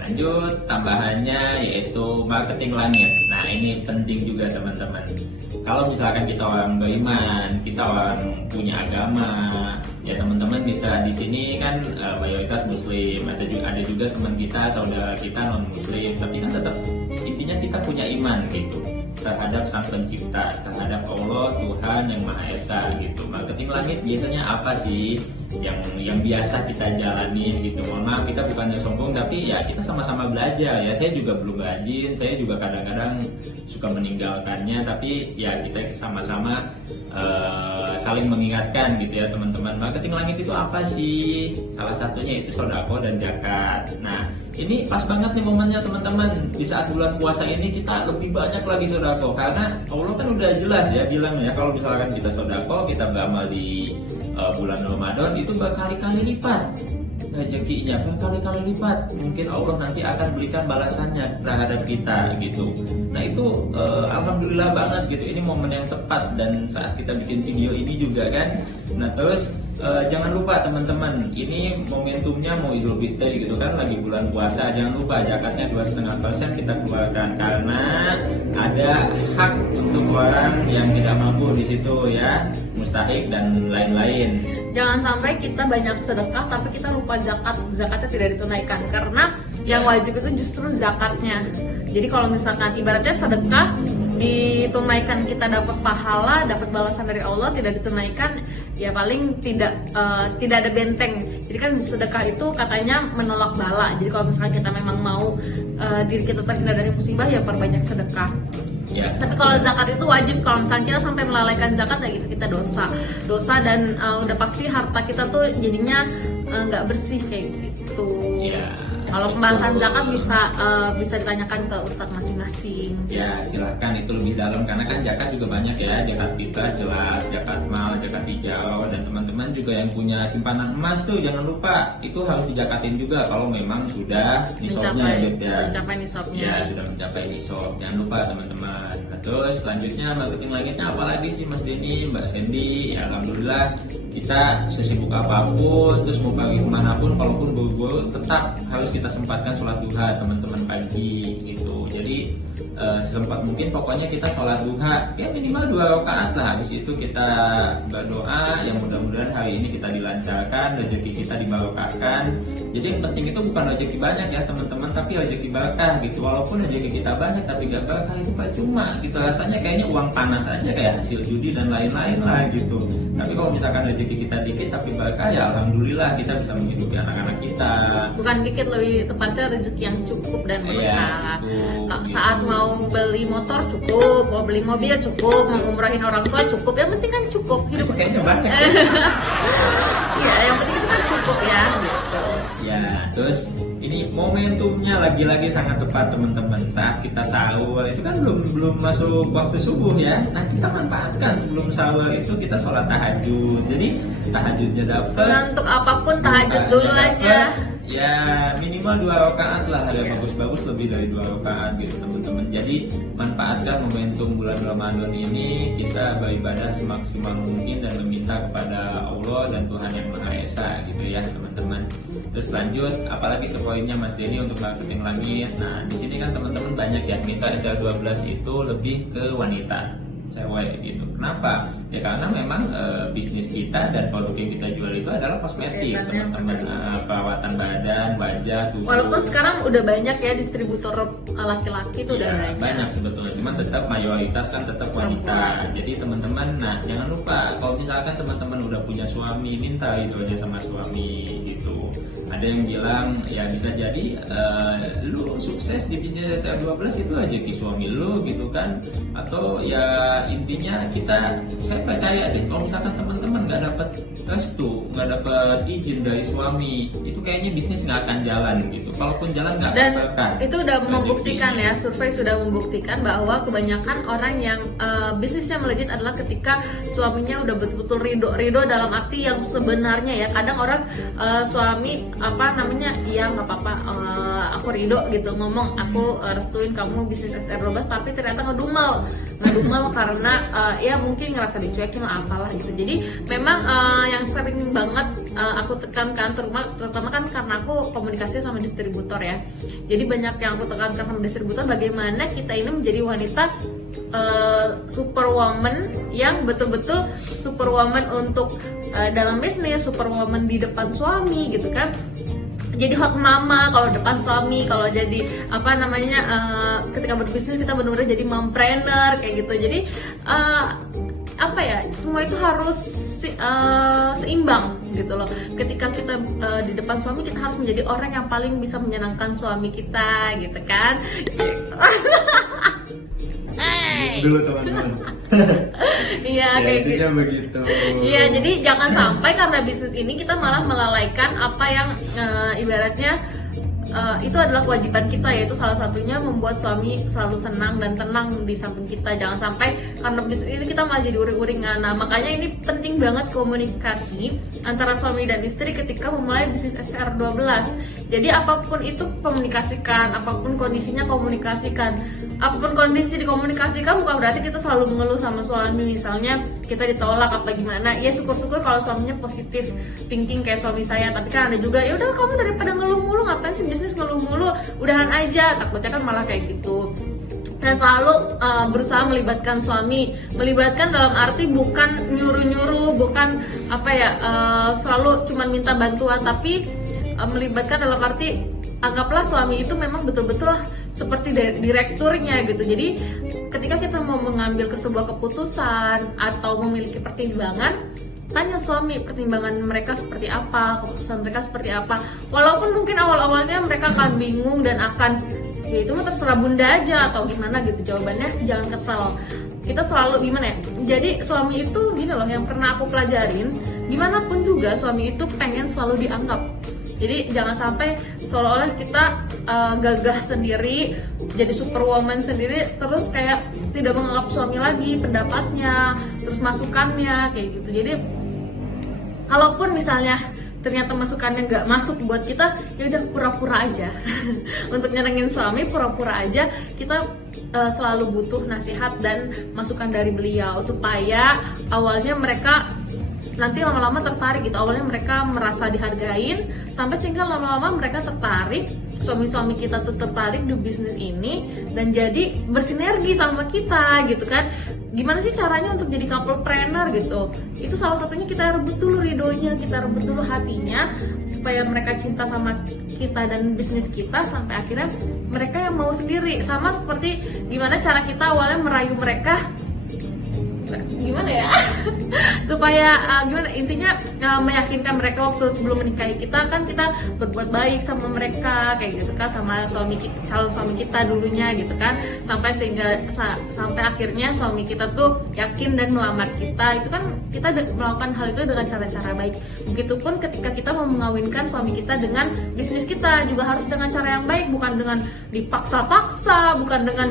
Lanjut tambahannya yaitu marketing langit. Nah ini penting juga teman-teman. Kalau misalkan kita orang beriman, kita orang punya agama, ya teman-teman kita di sini kan mayoritas Muslim, ada juga teman kita, saudara kita non Muslim, tapi kan tetap intinya kita punya iman gitu terhadap Sang Pencipta, terhadap Allah Tuhan yang Maha Esa gitu. Marketing langit biasanya apa sih? yang biasa kita jalani gitu. Mohon maaf, kita bukannya sombong, tapi ya kita sama-sama belajar ya. Saya juga belum rajin, saya juga kadang-kadang suka meninggalkannya, tapi ya kita sama-sama saling mengingatkan gitu ya teman-teman. Marketing langit itu apa sih? Salah satunya itu sodako dan zakat. Nah, ini pas banget nih momennya teman-teman. Di saat bulan puasa ini kita lebih banyak lagi sodako, karena Allah kan udah jelas ya bilang ya, kalau misalkan kita sodako, kita beramal di bulan Ramadan itu berkali-kali lipat rezekinya, berkali-kali lipat. Mungkin Allah nanti akan berikan balasannya terhadap kita gitu. Nah itu alhamdulillah banget gitu. Ini momen yang tepat, dan saat kita bikin video ini juga kan. Nah terus jangan lupa teman-teman, ini momentumnya mau Idul Fitri gitu kan, lagi bulan puasa. Jangan lupa zakatnya 2,5% kita keluarkan, karena ada hak untuk orang yang tidak mampu di situ ya, mustahik dan lain-lain. Jangan sampai kita banyak sedekah tapi kita lupa zakat, zakatnya tidak ditunaikan, karena yang wajib itu justru zakatnya. Jadi kalau misalkan ibaratnya sedekah ditunaikan, kita dapat pahala, dapat balasan dari Allah, tidak ditunaikan ya paling tidak ada benteng. Jadi kan sedekah itu katanya menolak bala. Jadi kalau misalkan kita memang mau diri kita terhindar dari musibah, ya perbanyak sedekah. Ya. Tapi kalau zakat itu wajib. Kalau misalnya kita sampai melalaikan zakat, ya gitu kita dosa dan udah pasti harta kita tuh jadinya nggak bersih kayak gitu. Ya. Kalau pembahasan zakat bisa ditanyakan ke ustadz masing-masing. Ya silahkan, itu lebih dalam, karena kan zakat juga banyak ya. Zakat fitrah jelas, zakat mal, zakat hijau, dan teman-teman juga yang punya simpanan emas tuh jangan lupa itu harus dijakatin juga kalau memang sudah nisabnya gitu ya. Mencapai nisabnya. Ya sudah mencapai nisab, jangan lupa teman-teman. Nah, terus selanjutnya marketing langitnya apalagi sih Mas Denny, Mbak Sandy? Ya alhamdulillah kita sesibuk apapun, terus mau pergi kemanapun, kalaupun buru-buru, tetap harus kita sempatkan sholat duha teman-teman pagi gitu. Jadi sempat mungkin pokoknya kita sholat duha ya minimal 2 rakaat lah. Habis itu kita berdoa yang mudah-mudahan hari ini kita dilancarkan, rezeki kita dibarokahkan. Jadi yang penting itu bukan rezeki banyak ya teman-teman, tapi rezeki berkah gitu. Walaupun rezeki kita banyak tapi gak berkah itu percuma gitu, rasanya kayaknya uang panas aja, kayak hasil judi dan lain-lain lah gitu. Tapi kalau misalkan rezeki kita dikit tapi berkah, ya alhamdulillah kita bisa menghidupi anak-anak kita. Bukan dikit, lebih tepatnya rezeki yang cukup dan berkah. Ya, saat mau beli motor cukup, mau beli mobil cukup, mau ngumrahin orang tua cukup, yang penting kan cukup. Hidup kayaknya banyak. Iya, yang penting itu kan cukup ya. Gitu. Ya, terus ini momentumnya lagi-lagi sangat tepat teman-teman. Saat kita sahur itu kan belum masuk waktu subuh ya. Nah kita manfaatkan sebelum sahur itu kita sholat tahajud. Jadi tahajudnya dapat. Untuk apapun tahajud dulu aja. Ya minimal 2 rakaat lah, ada bagus-bagus lebih dari 2 rakaat gitu teman-teman. Jadi manfaatkan momentum bulan Ramadan ini, kita beribadah semaksimal mungkin dan meminta kepada Allah dan Tuhan yang Maha Esa gitu ya teman-teman. Terus lanjut, apalagi sepoinnya Mas Denny untuk marketing langit. Nah di sini kan teman-teman banyak ya, mitra SL12 itu lebih ke wanita, cewek gitu. Kenapa? Ya karena memang bisnis kita dan produk yang kita jual itu adalah kosmetik teman-teman, perawatan badan, wajah, tubuh. Walaupun sekarang udah banyak ya distributor laki-laki itu udah banyak sebetulnya, cuman tetap mayoritas kan tetap wanita. Jadi teman-teman, nah jangan lupa kalau misalkan teman-teman udah punya suami, minta itu aja sama suami gitu. Ada yang bilang ya bisa jadi lu sukses di bisnis SL12 itu aja ke suami lu gitu kan, atau ya intinya saya percaya deh kalau misalkan teman-teman nggak dapat restu, nggak dapat izin dari suami, itu kayaknya bisnis nggak akan jalan gitu. Kalaupun jalan nggak akan berkah. Itu udah membuktikan ya, survei sudah membuktikan bahwa kebanyakan orang yang bisnisnya melejit adalah ketika suaminya udah betul-betul ridho dalam arti yang sebenarnya ya. Kadang orang suami iya nggak apa-apa, aku ridho gitu, ngomong aku restuin kamu bisnis SR12, tapi ternyata ngedumel karena ya mungkin ngerasa dicuekin lah apalah gitu. Jadi memang yang sering banget aku tekankan, terutama kan karena aku komunikasi sama distributor ya, jadi banyak yang aku tekankan sama distributor bagaimana kita ini menjadi wanita superwoman yang betul-betul superwoman untuk dalam bisnis, superwoman di depan suami gitu kan. Jadi hot mama kalau depan suami, kalau jadi ketika berbisnis kita benar-benar jadi mompreneur kayak gitu. Jadi apa ya, semua itu harus seimbang gitu loh. Ketika kita di depan suami, kita harus menjadi orang yang paling bisa menyenangkan suami kita gitu kan. Dulu teman-teman. Iya Ya, kayak intinya gitu. begitu. Iya, jadi jangan sampai karena bisnis ini kita malah melalaikan apa yang ibaratnya itu adalah kewajiban kita, yaitu salah satunya membuat suami selalu senang dan tenang di samping kita. Jangan sampai karena bisnis ini kita malah jadi uring-uringan. Nah, makanya ini penting banget komunikasi antara suami dan istri ketika memulai bisnis SR12. Jadi apapun itu komunikasikan, apapun kondisinya komunikasikan. Apapun kondisi dikomunikasikan, bukan berarti kita selalu mengeluh sama suami. Misalnya kita ditolak apa gimana, ya syukur-syukur kalau suaminya positif thinking kayak suami saya. Tapi kan ada juga, ya udah kamu daripada ngeluh mulu, ngapain sih bisnis ngeluh mulu, udahan aja. Takutnya kan malah kayak gitu. Dan selalu berusaha melibatkan suami, melibatkan dalam arti bukan nyuruh-nyuruh, bukan apa ya, selalu cuman minta bantuan, tapi melibatkan dalam arti anggaplah suami itu memang betul-betul lah seperti direkturnya gitu. Jadi ketika kita mau mengambil sebuah keputusan atau memiliki pertimbangan, tanya suami pertimbangan mereka seperti apa, keputusan mereka seperti apa. Walaupun mungkin awal-awalnya mereka akan bingung dan akan, ya itu mah terserah bunda aja atau gimana gitu. Jawabannya jangan kesel. Kita selalu gimana ya, jadi suami itu gini loh, yang pernah aku pelajarin, gimana pun juga suami itu pengen selalu dianggap. Jadi jangan sampai seolah-olah kita gagah sendiri, jadi superwoman sendiri, terus kayak tidak menganggap suami lagi, pendapatnya, terus masukannya kayak gitu. Jadi kalaupun misalnya ternyata masukannya nggak masuk buat kita, ya udah pura-pura aja. Untuk nyenengin suami, pura-pura aja. Kita selalu butuh nasihat dan masukan dari beliau supaya awalnya mereka nanti lama-lama tertarik gitu. Awalnya mereka merasa dihargain, sampai sehingga lama-lama mereka tertarik, suami-suami kita tuh tertarik di bisnis ini dan jadi bersinergi sama kita gitu kan. Gimana sih caranya untuk jadi couplepreneur gitu? Itu salah satunya kita rebut dulu ridhonya, kita rebut dulu hatinya supaya mereka cinta sama kita dan bisnis kita, sampai akhirnya mereka yang mau sendiri. Sama seperti gimana cara kita awalnya merayu mereka, gimana ya supaya gimana intinya meyakinkan mereka waktu sebelum menikahi kita, kan kita berbuat baik sama mereka kayak gitu kan, sama calon suami kita dulunya gitu kan, sampai akhirnya suami kita tuh yakin dan melamar kita. Itu kan kita melakukan hal itu dengan cara-cara baik. Begitupun ketika kita mau mengawinkan suami kita dengan bisnis kita, juga harus dengan cara yang baik, bukan dengan dipaksa-paksa, bukan dengan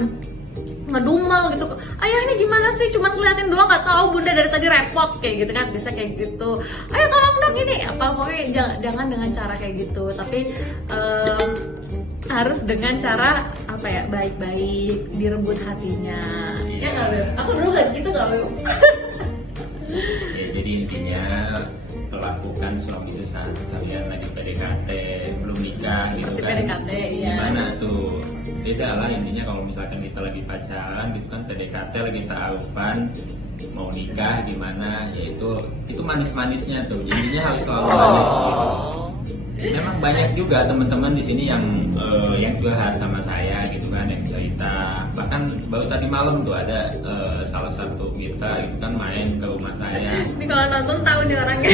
ngedumel gitu. Ayah ini gimana sih, cuman ngeliatin doang, nggak tahu bunda dari tadi repot kayak gitu kan, biasa kayak gitu. Ayo tolong dong ini apa, pokoknya jangan dengan cara kayak gitu, tapi harus dengan cara apa ya, baik-baik, direbut hatinya. Ya nggak Beb? Aku dulu nggak gitu nggak Beb? Ya, jadi intinya perlakukan suami itu saat kalian lagi PDKT, belum nikah gitu kan. PDKT, iya. Gimana tuh? Beda lah intinya kalau misalkan kita lagi pacaran gitu kan, PDKT lagi taruhan, mau nikah gimana, ya itu manis-manisnya tuh. Intinya harus selalu manis gitu. Memang banyak juga teman-teman di sini yang curhat sama saya gitu kan, yang cerita. Bahkan baru tadi malam tuh ada salah satu kita gitu kan main ke rumah saya. Ini kalau nonton tahu nih orangnya.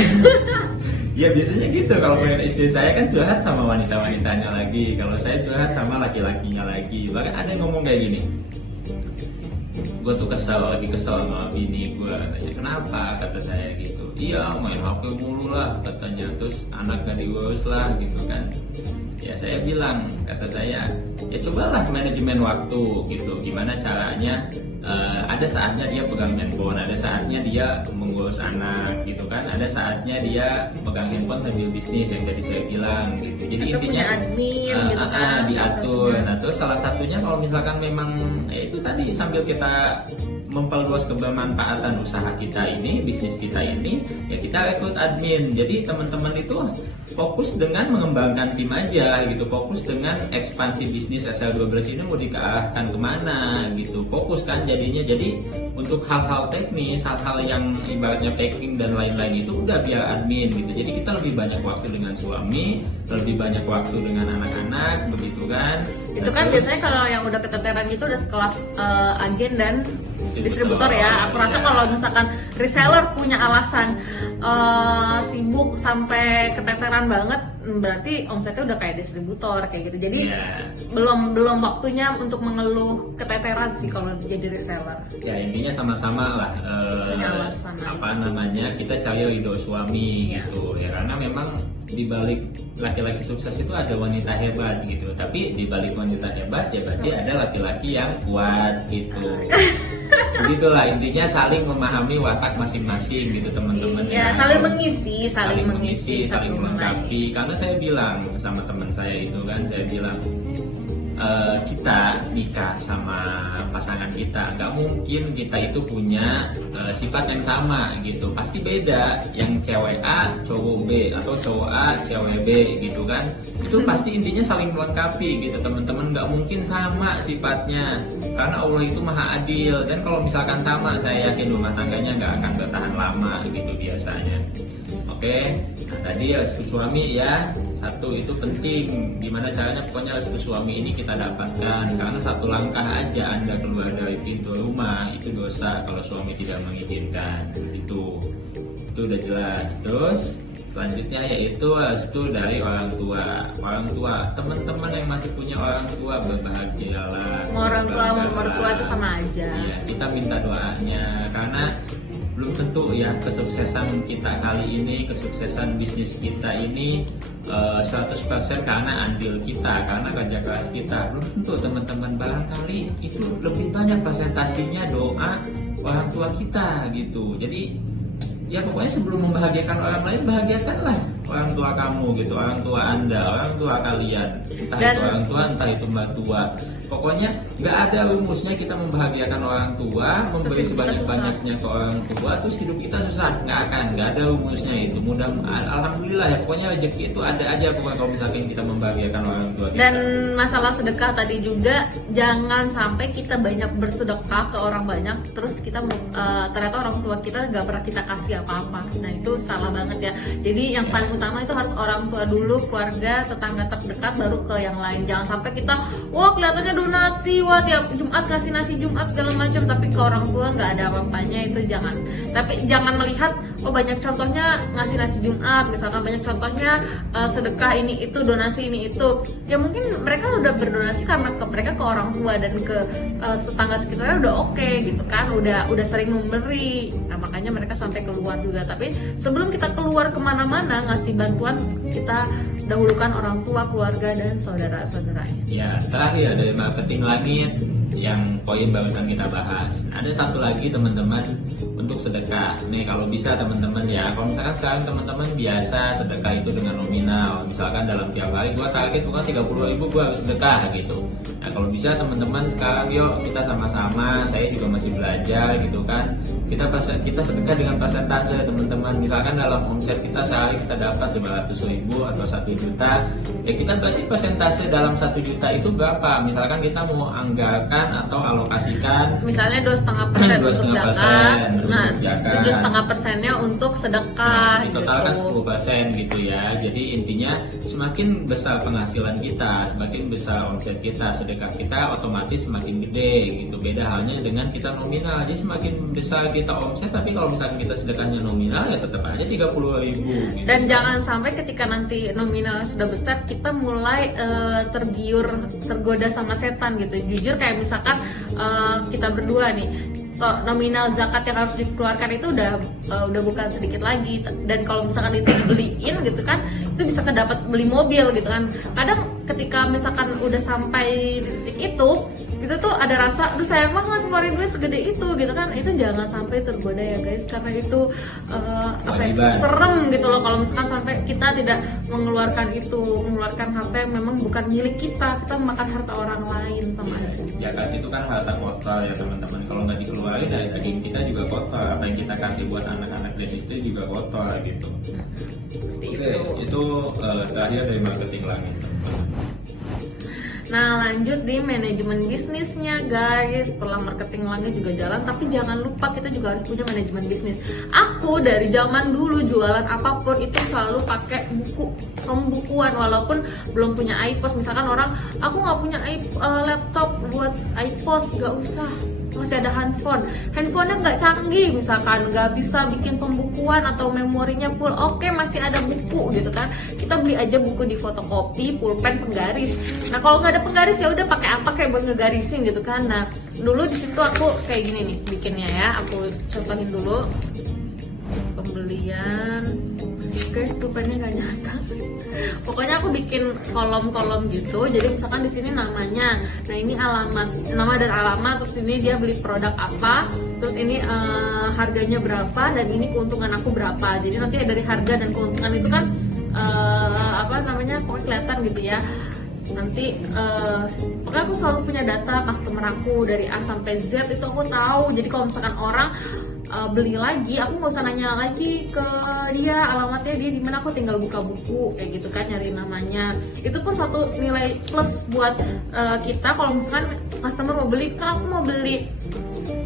Ya biasanya gitu, kalau pengen istri saya kan curhat sama wanita-wanitanya lagi, kalau saya curhat sama laki-lakinya lagi. Bahkan ada yang ngomong kayak gini, gue tuh lagi kesel sama bini gue, katanya. Kenapa? Kata saya gitu. Iya, main HP mulu lah katanya, terus anak gak diurus lah gitu kan. Ya saya bilang, kata saya, ya cobalah manajemen waktu gitu. Gimana caranya, ada saatnya dia pegang handphone, ada saatnya dia mengurus anak gitu kan, ada saatnya dia pegang handphone sambil bisnis yang tadi saya bilang gitu. Jadi atau intinya punya admin gitu kan, diatur. Nah terus salah satunya kalau misalkan memang itu tadi, sambil kita memperluas kebermanfaatan usaha kita ini, bisnis kita ini, ya kita rekrut admin. Jadi teman-teman itu fokus dengan mengembangkan tim aja gitu, fokus dengan ekspansi bisnis SL12 ini mau diarahkan kemana gitu, fokus kan jadinya. Jadi untuk hal-hal teknis, hal-hal yang ibaratnya packing dan lain-lain itu udah biar admin gitu. Jadi kita lebih banyak waktu dengan suami, lebih banyak waktu dengan anak-anak begitu kan. Itu kan biasanya kalau yang udah keteteran itu udah sekelas agen dan distributor ya. Aku rasa kalau misalkan reseller punya alasan sibuk sampai keteteran banget, berarti omsetnya udah kayak distributor kayak gitu. Jadi belum waktunya untuk mengeluh keteteran sih kalau jadi reseller. Ya intinya sama-sama lah Punya alasan apa namanya, kita cari ridho suami gitu ya, karena memang di balik laki-laki sukses itu ada wanita hebat gitu, tapi di balik wanita hebat ya berarti ada laki-laki yang kuat gitu. Begitulah intinya, saling memahami watak masing-masing gitu teman-teman. Ya, saling mengisi, saling melengkapi. Karena saya bilang sama teman saya itu kan, saya bilang kita nikah sama pasangan kita, nggak mungkin kita itu punya sifat yang sama gitu, pasti beda. Yang cewek A cowok B, atau cowok A cewek B gitu kan, itu pasti intinya saling melengkapi gitu teman-teman. Nggak mungkin sama sifatnya, karena Allah itu maha adil. Dan kalau misalkan sama, saya yakin rumah tangganya nggak akan bertahan lama gitu biasanya. Oke, nah tadi restu suami ya, satu itu penting. Gimana caranya, pokoknya restu suami ini kita dapatkan, karena satu langkah aja Anda keluar dari pintu rumah itu dosa kalau suami tidak mengizinkan. Itu udah jelas. Terus selanjutnya yaitu restu dari orang tua. Teman-teman yang masih punya orang tua, berbahagialah. Mau orang tua mau mertua itu sama aja. Iya, kita minta doanya, karena belum tentu ya kesuksesan kita kali ini, kesuksesan bisnis kita ini 100% karena andil kita, karena kerja keras kita. Belum tentu teman-teman, barangkali itu lebih banyak persentasenya doa orang tua kita gitu. Jadi ya pokoknya sebelum membahagiakan orang lain, bahagiakanlah orang tua kamu gitu, orang tua Anda, orang tua kalian, entah itu orang tua, entah itu mbak tua. Pokoknya nggak ada rumusnya kita membahagiakan orang tua, memberi sebanyak-banyaknya ke orang tua, terus hidup kita susah. Nggak ada rumusnya itu. Alhamdulillah ya, pokoknya rezeki itu ada aja pokoknya kalau misalkan kita membahagiakan orang tua kita. Dan masalah sedekah tadi juga, jangan sampai kita banyak bersedekah ke orang banyak, terus kita ternyata orang tua kita nggak pernah kita kasih apa-apa. Nah itu salah banget ya. Jadi yang paling utama itu harus orang tua dulu, keluarga, tetangga terdekat, baru ke yang lain. Jangan sampai kita, wah kelihatannya donasi, wah tiap Jumat kasih nasi Jumat segala macam, tapi ke orang tua nggak ada apa-apanya. Itu jangan. Tapi jangan melihat, oh banyak contohnya ngasih nasi Jumat, misalkan banyak contohnya sedekah ini itu, donasi ini itu. Ya mungkin mereka udah berdonasi karena mereka ke orang tua dan ke tetangga sekitarnya udah oke gitu kan, udah sering memberi. Nah makanya mereka sampai keluar juga. Tapi sebelum kita keluar kemana-mana ngasih bantuan, kita dahulukan orang tua, keluarga, dan saudara-saudaranya. Ya, terakhir dari marketing langit yang poin barusan kita bahas. Ada satu lagi teman-teman, untuk sedekah. Nih kalau bisa teman-teman ya, kalau misalkan sekarang teman-teman biasa sedekah itu dengan nominal, misalkan dalam tiap hari gua target bukan 30.000 gua harus sedekah gitu. Nah kalau bisa teman-teman sekarang yuk kita sama-sama, saya juga masih belajar gitu kan. Kita sedekah dengan persentase teman-teman. Misalkan dalam omset kita sehari kita dapat 500.000 atau 1 juta, ya kita berarti persentase dalam 1 juta itu berapa? Misalkan kita mau anggarkan atau alokasikan misalnya 2,5% untuk zakat, nah 7,5%-nya untuk sedekah. Nah, total gitu. kan 10% gitu ya. Jadi intinya semakin besar penghasilan kita, semakin besar omset kita, sedekah kita otomatis semakin gede gitu. Beda halnya dengan kita nominal. Jadi semakin besar kita omset, tapi kalau misalkan kita sedekahnya nominal ya tetap aja 30.000 gitu. Dan jangan sampai ketika nanti nominal sudah besar kita mulai tergoda sama setan gitu. Jujur kayak misalkan kita berdua nih, nominal zakat yang harus dikeluarkan itu udah bukan sedikit lagi. Dan kalau misalkan itu dibeliin gitu kan, itu bisa kedapat beli mobil gitu kan. Kadang ketika misalkan udah sampai di titik itu tuh ada rasa, aduh sayang banget ngeluarin duit segede itu gitu kan. Itu jangan sampai tergoda ya guys, karena itu serem gitu loh kalau misalkan sampai kita tidak mengeluarkan harta yang memang bukan milik kita makan harta orang lain sama aja. Zakat itu kan harta kotor ya teman-teman. Kalau nggak dikeluarin dari daging kita juga kotor. Apa yang kita kasih buat anak-anak dan istri juga kotor gitu. Oke, itu terakhir dari marketing langit. Nah lanjut di manajemen bisnisnya guys. Setelah marketing langit juga jalan, tapi jangan lupa kita juga harus punya manajemen bisnis. Aku dari zaman dulu jualan apapun itu selalu pakai pembukuan, walaupun belum punya iPos. Misalkan orang, aku nggak punya laptop buat iPos, nggak usah. masih ada handphonenya nggak canggih, misalkan nggak bisa bikin pembukuan atau memorinya full, oke, masih ada buku gitu kan, kita beli aja buku di fotokopi, pulpen, penggaris. Nah kalau nggak ada penggaris ya udah pakai apa kayak buat ngegarisin gitu kan. Nah dulu di situ aku kayak gini nih bikinnya ya, aku contohin dulu. Pembelian, guys, pulpennya nggak nyata. Pokoknya aku bikin kolom-kolom gitu. Jadi misalkan di sini namanya, nah ini alamat, nama dan alamat, terus ini dia beli produk apa, terus ini harganya berapa, dan ini keuntungan aku berapa. Jadi nanti dari harga dan keuntungan itu kan apa namanya, pokoknya kelihatan gitu ya. Nanti pokoknya aku selalu punya data customer aku dari A sampai Z, itu aku tahu. Jadi kalau misalkan orang beli lagi, aku nggak usah nanya lagi ke dia alamatnya dia di mana, aku tinggal buka buku kayak gitu kan, nyari namanya. Itu pun satu nilai plus buat kita kalau misalkan customer mau beli, Kak aku mau beli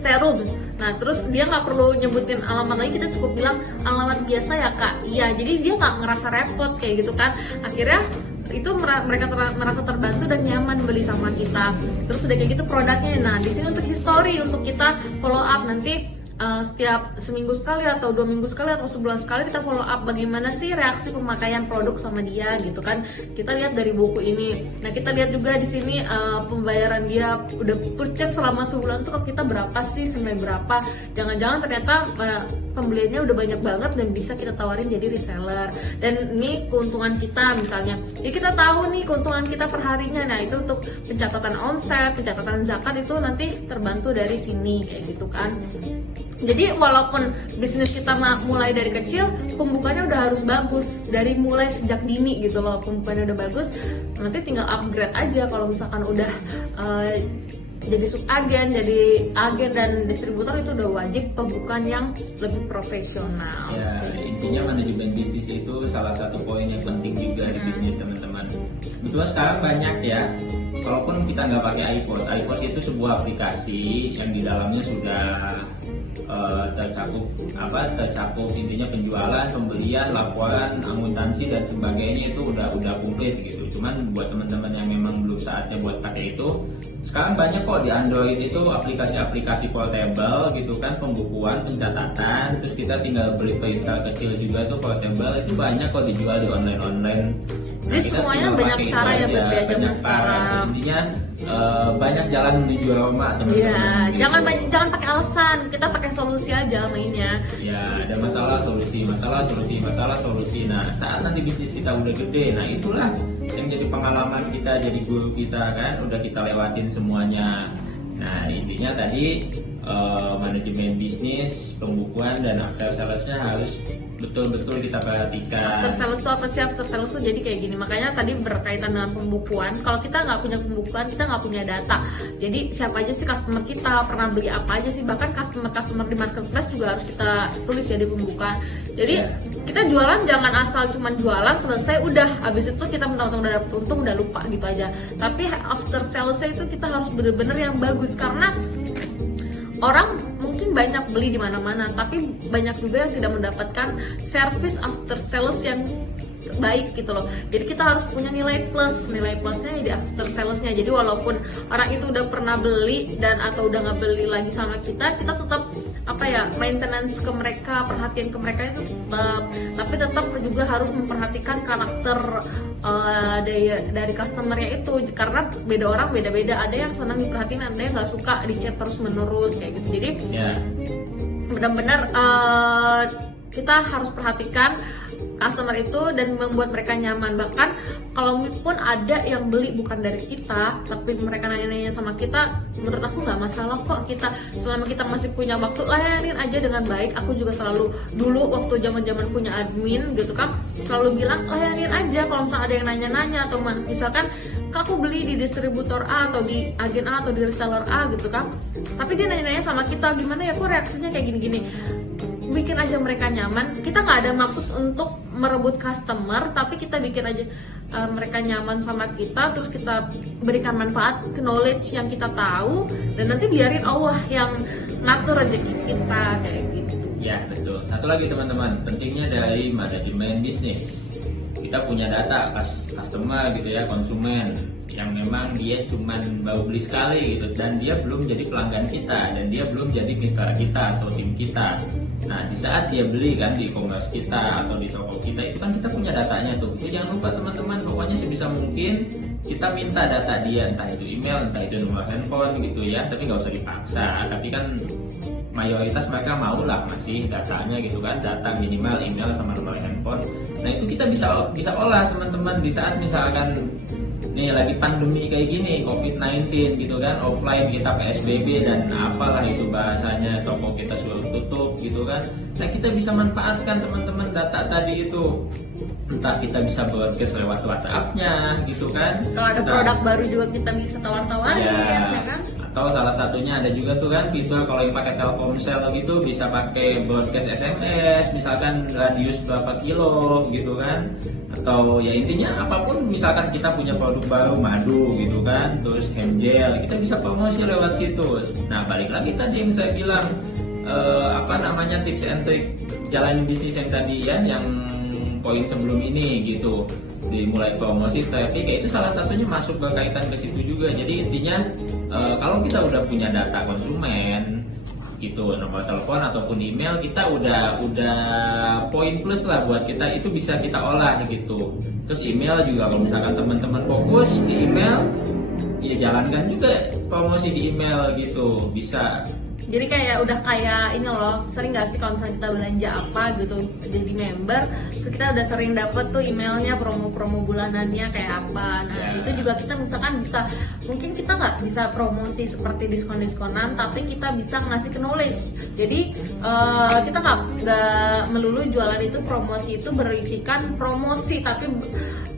serum. Nah terus dia nggak perlu nyebutin alamat lagi, kita cukup bilang alamat biasa ya Kak. Iya, jadi dia nggak ngerasa repot kayak gitu kan. Akhirnya itu mereka merasa terbantu dan nyaman beli sama kita. Terus udah kayak gitu produknya. Nah di sini untuk history, untuk kita follow up nanti. Setiap seminggu sekali atau 2 minggu sekali atau sebulan sekali kita follow up bagaimana sih reaksi pemakaian produk sama dia gitu kan. Kita lihat dari buku ini. Nah kita lihat juga di sini pembayaran dia udah purchase selama sebulan tuh ke kita berapa sih, sampai berapa. Jangan-jangan ternyata pembeliannya udah banyak banget dan bisa kita tawarin jadi reseller. Dan ini keuntungan kita misalnya. Jadi kita tahu nih keuntungan kita per harinya. Nah itu untuk pencatatan omset, pencatatan zakat itu nanti terbantu dari sini kayak gitu kan. Jadi walaupun bisnis kita mulai dari kecil, pembukanya udah harus bagus dari mulai sejak dini gitu loh. Pembukanya udah bagus, nanti tinggal upgrade aja kalau misalkan udah jadi subagen, jadi agen dan distributor, itu udah wajib pembukaan yang lebih profesional. Ya, intinya manajemen bisnis itu salah satu poin yang penting juga di bisnis teman-teman. Betul, sekarang banyak ya. Kalaupun kita nggak pakai iPos itu sebuah aplikasi yang di dalamnya sudah tercakup intinya penjualan, pembelian, laporan, akuntansi dan sebagainya itu udah komplit gitu. Cuman buat teman-teman yang memang belum saatnya buat pakai itu, sekarang banyak kok di Android itu aplikasi-aplikasi portable gitu kan, pembukuan, pencatatan, terus kita tinggal beli printer kecil juga tuh portable, itu banyak kok dijual di online. Jadi semuanya banyak cara ya berbeda zaman sekarang. Intinya banyak jalan menuju Roma teman-teman. Iya, gitu. jangan pakai alasan, kita pakai solusi aja mainnya. Ya, ada masalah solusi. Nah, saat nanti bisnis kita udah gede, nah itulah yang jadi pengalaman kita, jadi guru kita kan, udah kita lewatin semuanya. Nah, intinya tadi manajemen bisnis, pembukuan dan after salesnya harus betul-betul kita perhatikan. After sales itu apa sih? After sales itu jadi kayak gini. Makanya tadi berkaitan dengan pembukuan. Kalau kita nggak punya pembukuan, kita nggak punya data. Jadi siapa aja sih customer kita, pernah beli apa aja sih? Bahkan customer di marketplace juga harus kita tulis ya di pembukaan. Jadi kita jualan jangan asal cuman jualan selesai udah, habis itu kita mentang-mentang udah dapet untung udah lupa gitu aja. Tapi after sales itu kita harus bener-bener yang bagus, karena orang mungkin banyak beli di mana-mana, tapi banyak juga yang tidak mendapatkan service after sales yang baik gitu loh. Jadi kita harus punya nilai plusnya di after salesnya. Jadi walaupun orang itu udah pernah beli dan atau udah nggak beli lagi sama kita tetap maintenance ke mereka, perhatian ke mereka itu tetap, tapi tetap juga harus memperhatikan karakter dari customernya itu, karena beda orang beda-beda, ada yang senang diperhatiin, ada yang nggak suka di chat terus menerus kayak gitu. Jadi benar-benar kita harus perhatikan customer itu dan membuat mereka nyaman. Bahkan kalaupun ada yang beli bukan dari kita tapi mereka nanya-nanya sama kita, menurut aku nggak masalah kok. Kita selama kita masih punya waktu, layanin aja dengan baik. Aku juga selalu dulu waktu zaman punya admin gitu kan, selalu bilang layanin aja kalau misalnya ada yang nanya-nanya, atau misalkan aku beli di distributor A atau di agen A atau di reseller A gitu kan, tapi dia nanya-nanya sama kita, gimana ya kok reaksinya kayak gini-gini. Bikin aja mereka nyaman. Kita nggak ada maksud untuk merebut customer, tapi kita bikin aja mereka nyaman sama kita, terus kita berikan manfaat, knowledge yang kita tahu, dan nanti biarin Allah yang ngatur rezeki kita kayak gitu. Ya betul. Satu lagi teman-teman, pentingnya dari manajemen bisnis, kita punya data customer gitu ya, konsumen yang memang dia cuman baru beli sekali gitu, dan dia belum jadi pelanggan kita, dan dia belum jadi mitra kita atau tim kita. Nah, di saat dia beli kan di e-commerce kita atau di toko kita, itu kan kita punya datanya tuh. Itu jangan lupa teman-teman, pokoknya sebisa mungkin kita minta data dia, entah itu email, entah itu nomor handphone gitu ya, tapi nggak usah dipaksa. Tapi kan mayoritas mereka mau lah masih datanya gitu kan, data minimal email sama nomor handphone. Nah, itu kita bisa olah teman-teman di saat misalkan nih lagi pandemi kayak gini, COVID-19 gitu kan, offline kita PSBB dan apalah itu bahasanya, toko kita suruh tutup gitu kan. Nah, kita bisa manfaatkan teman-teman data tadi itu, entah kita bisa broadcast lewat WhatsApp-nya gitu kan. Kalau ada produk baru juga kita bisa tawar-tawarin ya kan. Atau salah satunya ada juga tuh kan fitur kalau yang pakai Telkomsel gitu bisa pakai broadcast SMS, misalkan radius berapa kilo gitu kan. Atau ya intinya apapun, misalkan kita punya produk baru madu gitu kan, terus hand gel, kita bisa promosi lewat situ. Nah, balik lagi tadi yang saya bilang tips and trick jalan bisnis yang tadi ya, yang poin sebelum ini gitu, dimulai promosi traffic, itu salah satunya masuk berkaitan ke situ juga. Jadi intinya kalau kita udah punya data konsumen gitu, nomor telepon ataupun email, kita udah poin plus lah buat kita, itu bisa kita olah gitu. Terus email juga, kalau misalkan teman-teman fokus di email, ya jalankan juga promosi di email gitu, bisa. Jadi kayak udah kayak ini loh, sering gak sih kalau misalnya kita belanja apa gitu jadi member, kita udah sering dapet tuh emailnya promo-promo bulanannya kayak apa. Nah itu juga kita misalkan bisa, mungkin kita nggak bisa promosi seperti diskon-diskonan, tapi kita bisa ngasih ke knowledge. Jadi kita nggak melulu jualan itu promosi itu berisikan promosi, tapi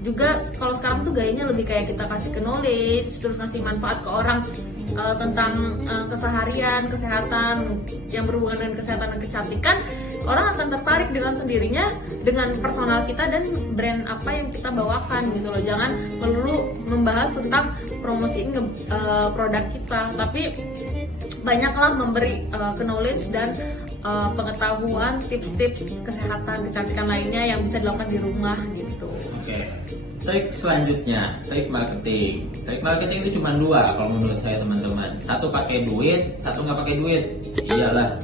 juga kalau sekarang tuh gayanya lebih kayak kita kasih ke knowledge, terus ngasih manfaat ke orang tentang keseharian, kesehatan yang berhubungan dengan kesehatan dan kecantikan. Orang akan tertarik dengan sendirinya dengan personal kita dan brand apa yang kita bawakan gitu loh. Jangan melulu membahas tentang promosiin produk kita, tapi banyaklah memberi knowledge dan pengetahuan, tips-tips kesehatan, kecantikan lainnya yang bisa dilakukan di rumah gitu. Oke. Trik selanjutnya, trik marketing. Trik marketing itu cuma dua kalau menurut saya teman-teman. Satu pakai duit, satu nggak pakai duit. Iyalah,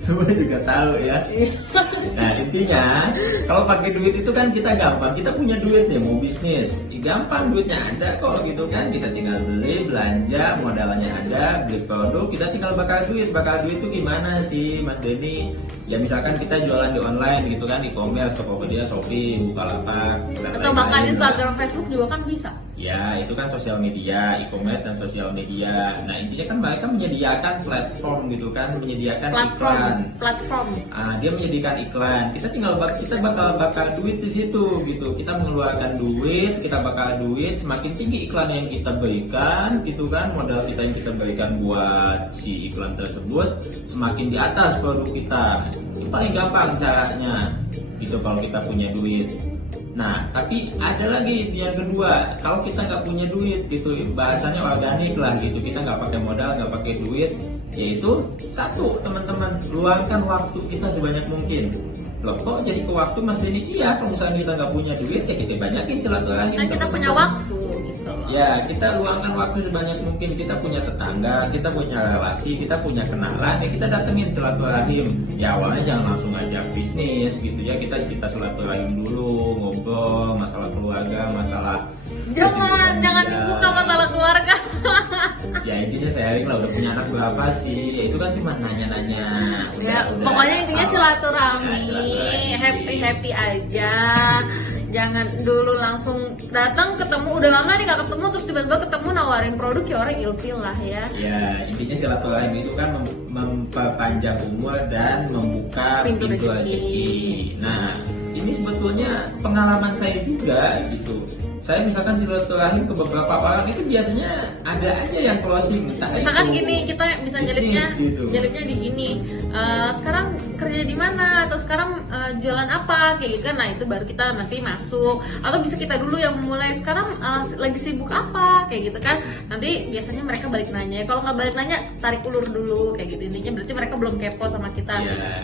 semua juga tahu ya. Nah intinya, kalau pakai duit itu kan kita gampang. Kita punya duit nih, mau bisnis, gampang, duitnya ada kok gitu kan. Kita tinggal beli, belanja, modalnya ada, beli produk, kita tinggal bakar duit. Bakar duit itu gimana sih Mas Denny? Ya misalkan kita jualan di online gitu kan, e-commerce, Tokopedia, Shopee, Bukalapak, atau bahkan Instagram, Facebook juga kan bisa. Ya itu kan sosial media, e-commerce dan sosial media. Nah intinya kan mereka menyediakan platform gitu kan, menyediakan platform. Dia menyediakan iklan. Kita bakal duit di situ gitu. Kita mengeluarkan duit, kita bakal duit. Semakin tinggi iklan yang kita berikan gitu kan, modal kita yang kita berikan buat si iklan tersebut, semakin di atas produk kita. Itu paling gampang caranya gitu kalau kita punya duit. Nah tapi ada lagi yang kedua, kalau kita nggak punya duit gitu, bahasanya organik lah gitu, kita nggak pakai modal, nggak pakai duit, yaitu satu teman-teman, luangkan waktu kita sebanyak mungkin. Loh kok jadi ke waktu Mas Denny? Iya, kalau misalnya kita nggak punya duit ya kita banyakin silaturahmi. Nah kita punya waktu gitu. Ya kita luangkan waktu sebanyak mungkin. Kita punya tetangga, kita punya relasi, kita punya kenalan, ya kita datengin silaturahim. Ya awalnya jangan langsung ngajak bisnis gitu ya, kita silaturahim dulu, ngobrol masalah keluarga, masalah jangan dibuka masalah keluarga. Ya intinya sharing lah, udah punya anak berapa sih, ya itu kan cuma nanya-nanya. Ya pokoknya intinya silaturahmi, happy aja. Jangan dulu langsung datang ketemu, udah lama nih gak ketemu, terus tiba-tiba ketemu nawarin produk, ya orang ilfil lah ya. Ya intinya silaturahmi itu kan memperpanjang umur dan membuka pintu rezeki. Nah ini sebetulnya pengalaman saya juga gitu. Saya misalkan silaturahim ke beberapa orang itu biasanya ada aja yang closing. Misalkan gini, kita bisa nyelipnya gitu. di gini. Sekarang kerja di mana atau sekarang jualan apa kayak gitu kan. Nah itu baru kita nanti masuk, atau bisa kita dulu yang memulai sekarang lagi sibuk apa kayak gitu kan. Nanti biasanya mereka balik nanya, kalau nggak balik nanya tarik ulur dulu kayak gitu. Intinya berarti mereka belum kepo sama kita.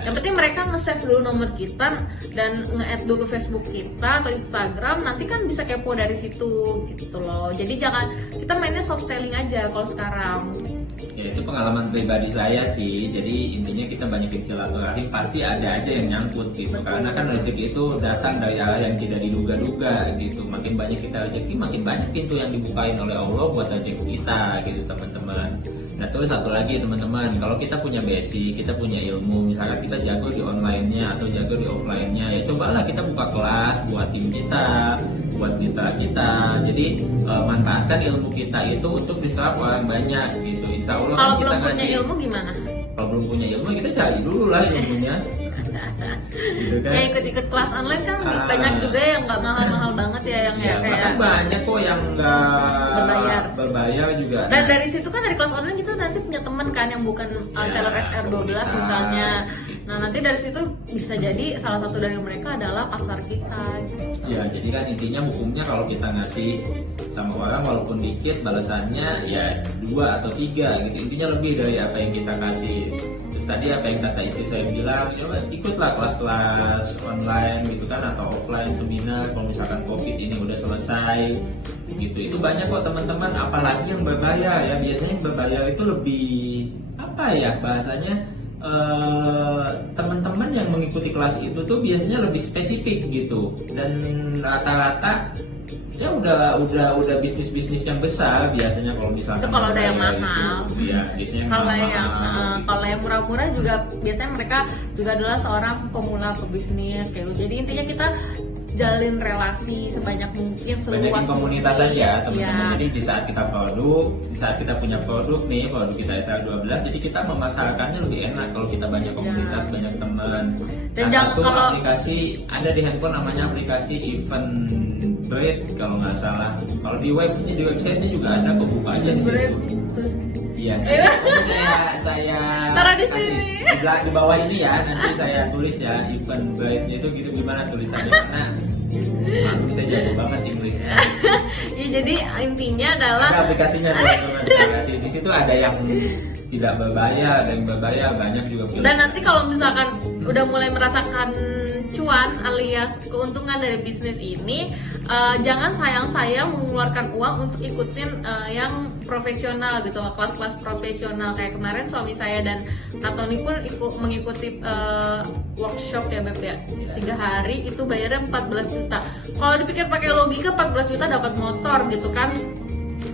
Yang penting mereka nge-save dulu nomor kita dan nge-add dulu Facebook kita atau Instagram, nanti kan bisa kepo dari situ gitu loh. Jadi jangan, kita mainnya soft selling aja kalau sekarang. Ya, itu pengalaman pribadi saya sih. Jadi intinya kita banyakin silaturahim, pasti ada aja yang nyangkut gitu. Karena kan rezeki itu datang dari arah yang tidak diduga-duga gitu. Makin banyak kita rezeki, makin banyak pintu yang dibukain oleh Allah buat rezeki kita gitu teman-teman. Nah terus satu lagi teman-teman, kalau kita punya basic, kita punya ilmu, misalkan kita jago di online-nya atau jago di offline-nya, ya cobalah kita buka kelas buat tim kita, buat mitra kita. Jadi manfaatkan ilmu kita itu untuk diserap orang banyak gitu. Insya Allah Kalau kan kita belum punya ngasih. ilmu gimana? Kalau belum punya ilmu kita cari dulu lah ilmunya. Gitu kan. Ya ikut-ikut kelas online kan banyak juga yang nggak mahal-mahal banget ya, yang Ya, kayak bahkan banyak kok yang nggak berbayar juga. Dan dari situ kan, dari kelas online kita nanti punya teman kan yang bukan seller SR12 misalnya. Nah nanti dari situ bisa jadi salah satu dari mereka adalah pasar kita. Ya jadi kan intinya hukumnya kalau kita ngasih sama orang walaupun dikit, balasannya ya 2 atau 3 gitu. Intinya lebih dari apa yang kita kasih. Terus tadi apa yang kata istri saya bilang, ya ikutlah kelas-kelas online gitu kan, atau offline seminar kalau misalkan COVID ini udah selesai gitu. Itu banyak kok teman-teman, apalagi yang berbayar ya. Biasanya yang berbayar itu lebih apa ya bahasanya, teman-teman yang mengikuti kelas itu tuh biasanya lebih spesifik gitu, dan rata-rata ya udah bisnis yang besar biasanya kalau misalkan Itu kalau ada yang berbayar mahal. itu, ya biasanya Kalau yang murah-murah juga biasanya mereka juga adalah seorang pemula pebisnis kayak gitu. Jadi intinya kita jalin relasi sebanyak mungkin, banyakin seluas komunitas mungkin. saja teman-teman. Ya. Jadi di saat kita punya produk nih, produk kita SR12, jadi kita memasarkannya lebih enak kalau kita banyak komunitas, banyak teman. Dan Nah, jangan- satu kalau- aplikasi ada di handphone namanya aplikasi Eventbrite kalau nggak salah. Kalau di websitenya juga ada, kok buka aja di situ. Terus Iya, nanti saya taruh di kasih sini. di bawah ini ya, nanti saya tulis ya Eventbrite-nya itu gitu gimana tulisannya, karena aku bisa jago banget Inggrisnya. Ya jadi intinya adalah Ada aplikasinya teman-teman, saya kasih di situ, ada yang tidak berbayar, ada yang berbayar, banyak juga pilihan. dan nanti kalau misalkan udah mulai merasakan cuan alias keuntungan dari bisnis ini, jangan sayang-sayang mengeluarkan uang untuk ikutin yang profesional gitu loh, kelas-kelas profesional. Kayak kemarin suami saya dan Kak Tony pun mengikuti workshop ya Beb ya, 3 hari itu bayarnya 14 juta. Kalau dipikir pakai logika 14 juta dapat motor gitu kan,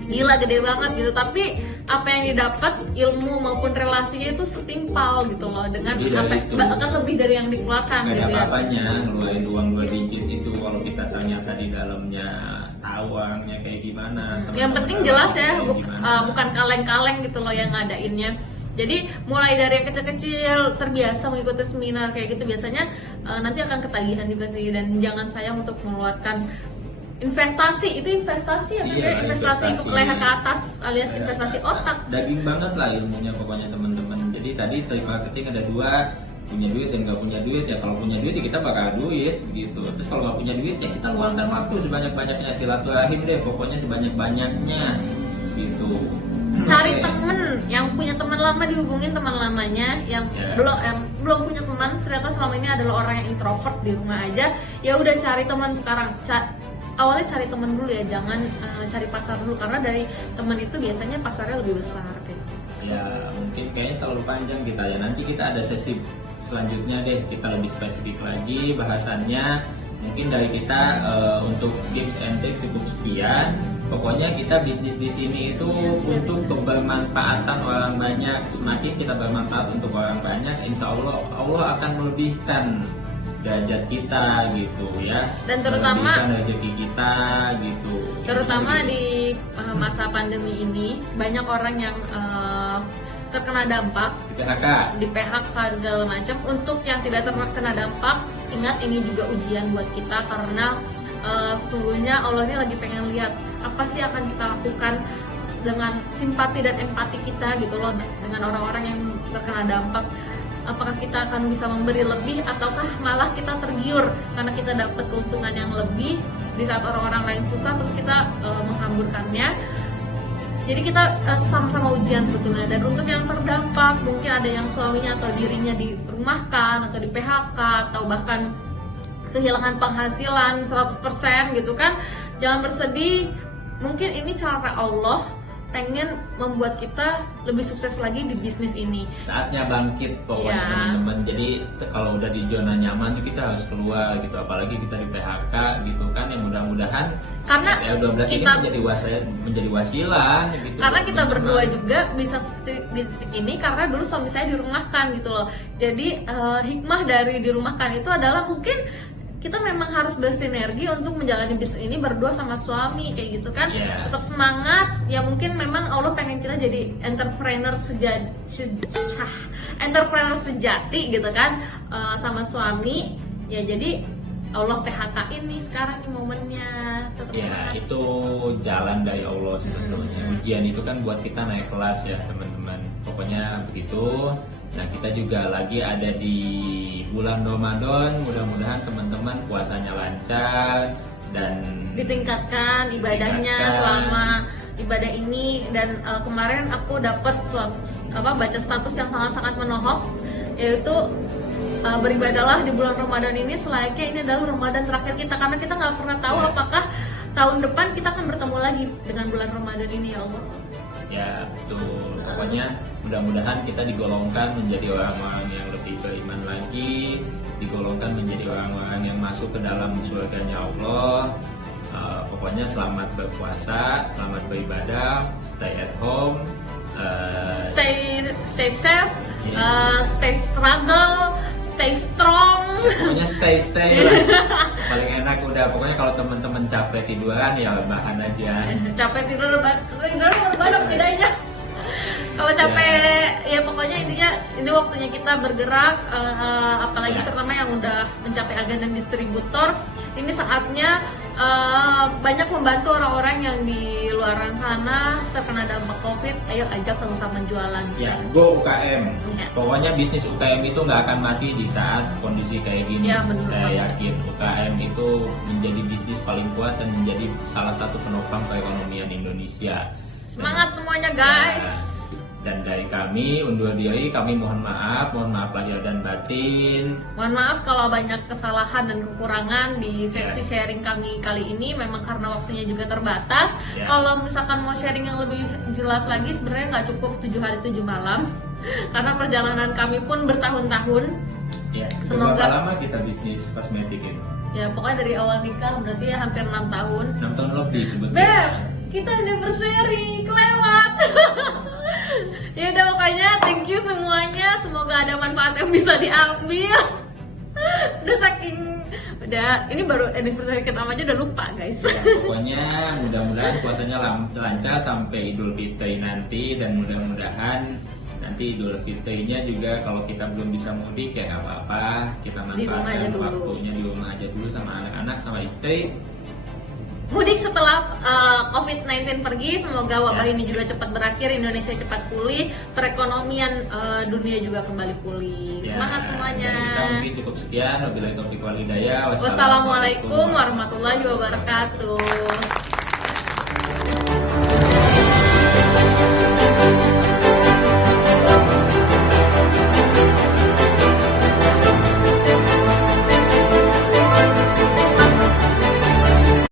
gila gede banget gitu. Tapi apa yang didapat, ilmu maupun relasinya itu setimpal gitu loh dengan Lebih dari itu. bahkan lebih dari yang dikeluarkan Nggak gitu ada ya. apa-apanya ngeluarin uang 2 digit itu kalau kita ternyata di dalamnya tahu orangnya kayak gimana. Yang teman-teman penting tahu jelas ya, kayak gimana. bukan kaleng-kaleng gitu loh yang ngadainnya. Jadi mulai dari yang kecil-kecil terbiasa mengikuti seminar kayak gitu, biasanya nanti akan ketagihan juga sih. Dan jangan sayang untuk mengeluarkan investasi, itu investasi ya, Iya, investasi untuk leher ke atas alias Ya, investasi otak. daging banget lah ilmunya pokoknya teman-teman. Jadi tadi trade marketing ada 2, punya duit dan nggak punya duit. Ya kalau punya duit ya kita bakal duit gitu. Terus kalau nggak punya duit ya kita luangkan waktu sebanyak-banyaknya, silaturahim deh pokoknya sebanyak-banyaknya gitu. Cari Oke. temen yang punya teman lama, dihubungin teman lamanya. Yang Ya. belum punya teman, ternyata selama ini adalah orang yang introvert di rumah aja, ya udah cari teman sekarang. Awalnya cari teman dulu ya, jangan cari pasar dulu, karena dari teman itu biasanya pasarnya lebih besar kayak gitu. Ya mungkin kayaknya terlalu panjang kita ya. Nanti kita ada sesi selanjutnya deh, kita lebih spesifik lagi bahasannya. Mungkin dari kita untuk tips and trick cukup sekian. Pokoknya kita bisnis di sini itu untuk kebermanfaatan orang banyak. Semakin kita bermanfaat untuk orang banyak, insya Allah Allah akan melebihkan derajat kita gitu ya. Dan terutama melebihkan rezeki kita gitu. terutama Gitu. di masa pandemi ini banyak orang yang terkena dampak Di PHK. di PHK segala macam. Untuk yang tidak terkena dampak, ingat ini juga ujian buat kita, karena sesungguhnya Allah ini lagi pengen lihat apa sih akan kita lakukan dengan simpati dan empati kita gitu loh dengan orang-orang yang terkena dampak. apakah kita akan bisa memberi lebih ataukah malah kita tergiur karena kita dapat keuntungan yang lebih di saat orang-orang lain susah terus kita menghamburkannya. Jadi kita sama-sama ujian sebetulnya. Dan untuk yang terdampak, mungkin ada yang suaminya atau dirinya dirumahkan atau di PHK atau bahkan kehilangan penghasilan 100% gitu kan. Jangan bersedih, mungkin ini cara Allah pengen membuat kita lebih sukses lagi di bisnis ini. Saatnya bangkit pokoknya teman-teman. Jadi kalau udah di zona nyaman kita harus keluar gitu, apalagi kita di PHK gitu kan. Yang mudah-mudahan karena SL12 ini menjadi wasilah gitu. Karena kita berdua juga bisa di titik ini karena dulu suami saya dirumahkan gitu loh. Jadi hikmah dari dirumahkan itu adalah mungkin kita memang harus bersinergi untuk menjalani bisnis ini berdua sama suami kayak gitu kan. Tetap semangat ya, mungkin memang Allah pengen kita jadi entrepreneur sejati gitu kan sama suami ya. Jadi Allah PHK ini sekarang nih momennya. Tetap semangat. Itu jalan dari Allah sebetulnya. Ujian itu kan buat kita naik kelas ya teman-teman. Pokoknya begitu. Nah, kita juga lagi ada di bulan Ramadan. Mudah-mudahan teman-teman puasanya lancar dan ditingkatkan ibadahnya selama ibadah ini. Dan kemarin aku dapat baca status yang sangat-sangat menohok, yaitu beribadahlah di bulan Ramadan ini selayaknya ini adalah Ramadan terakhir kita, karena kita nggak pernah tahu apakah tahun depan kita akan bertemu lagi dengan bulan Ramadan ini ya Allah. Ya betul, pokoknya mudah-mudahan kita digolongkan menjadi orang-orang yang lebih beriman lagi, digolongkan menjadi orang-orang yang masuk ke dalam surganya Allah. Pokoknya selamat berpuasa, selamat beribadah, stay at home, stay safe, stay struggle, stay strong. Pokoknya stay lah. Paling enak udah, pokoknya kalau teman-teman capek tiduran ya bahan aja. Capek tidur badan bedanya. Kalau capek ya pokoknya intinya ini waktunya kita bergerak, apalagi terutama yang udah mencapai agen dan distributor. Ini saatnya banyak membantu orang-orang yang di luaran sana terkena dampak COVID. Ayo ajak sama-sama jualan. Ya, go UKM. Pokoknya bisnis UKM itu nggak akan mati di saat kondisi kayak gini. Saya yakin UKM itu menjadi bisnis paling kuat dan menjadi salah satu penopang perekonomian Indonesia. Semangat semuanya guys. Dan dari kami undur diri, kami mohon maaf lahir dan batin. Mohon maaf kalau banyak kesalahan dan kekurangan di sesi sharing kami kali ini, memang karena waktunya juga terbatas. Kalau misalkan mau sharing yang lebih jelas lagi, sebenarnya nggak cukup 7 hari 7 malam karena perjalanan kami pun bertahun-tahun. Semoga lama kita bisnis kosmetik ini. Ya pokoknya dari awal nikah berarti ya hampir 6 tahun. 6 tahun lebih sebetulnya. Kita anniversary kelewat. Ya udah, makanya thank you semuanya, semoga ada manfaat yang bisa diambil. Udah ini baru anniversary ke-6 aja udah lupa guys. Pokoknya mudah-mudahan puasanya lancar sampai Idul Fitri nanti, dan mudah-mudahan nanti Idul Fitrinya juga kalau kita belum bisa mudik ya nggak apa-apa, kita manfaatkan waktunya di rumah aja dulu sama anak-anak sama istri. Mudik setelah COVID-19 pergi, semoga wabah ini juga cepat berakhir, Indonesia cepat pulih, perekonomian dunia juga kembali pulih. Semangat semuanya. Kita mungkin cukup sekian. Wabillahi taufiq wal hidayah. Wassalamualaikum warahmatullahi wabarakatuh.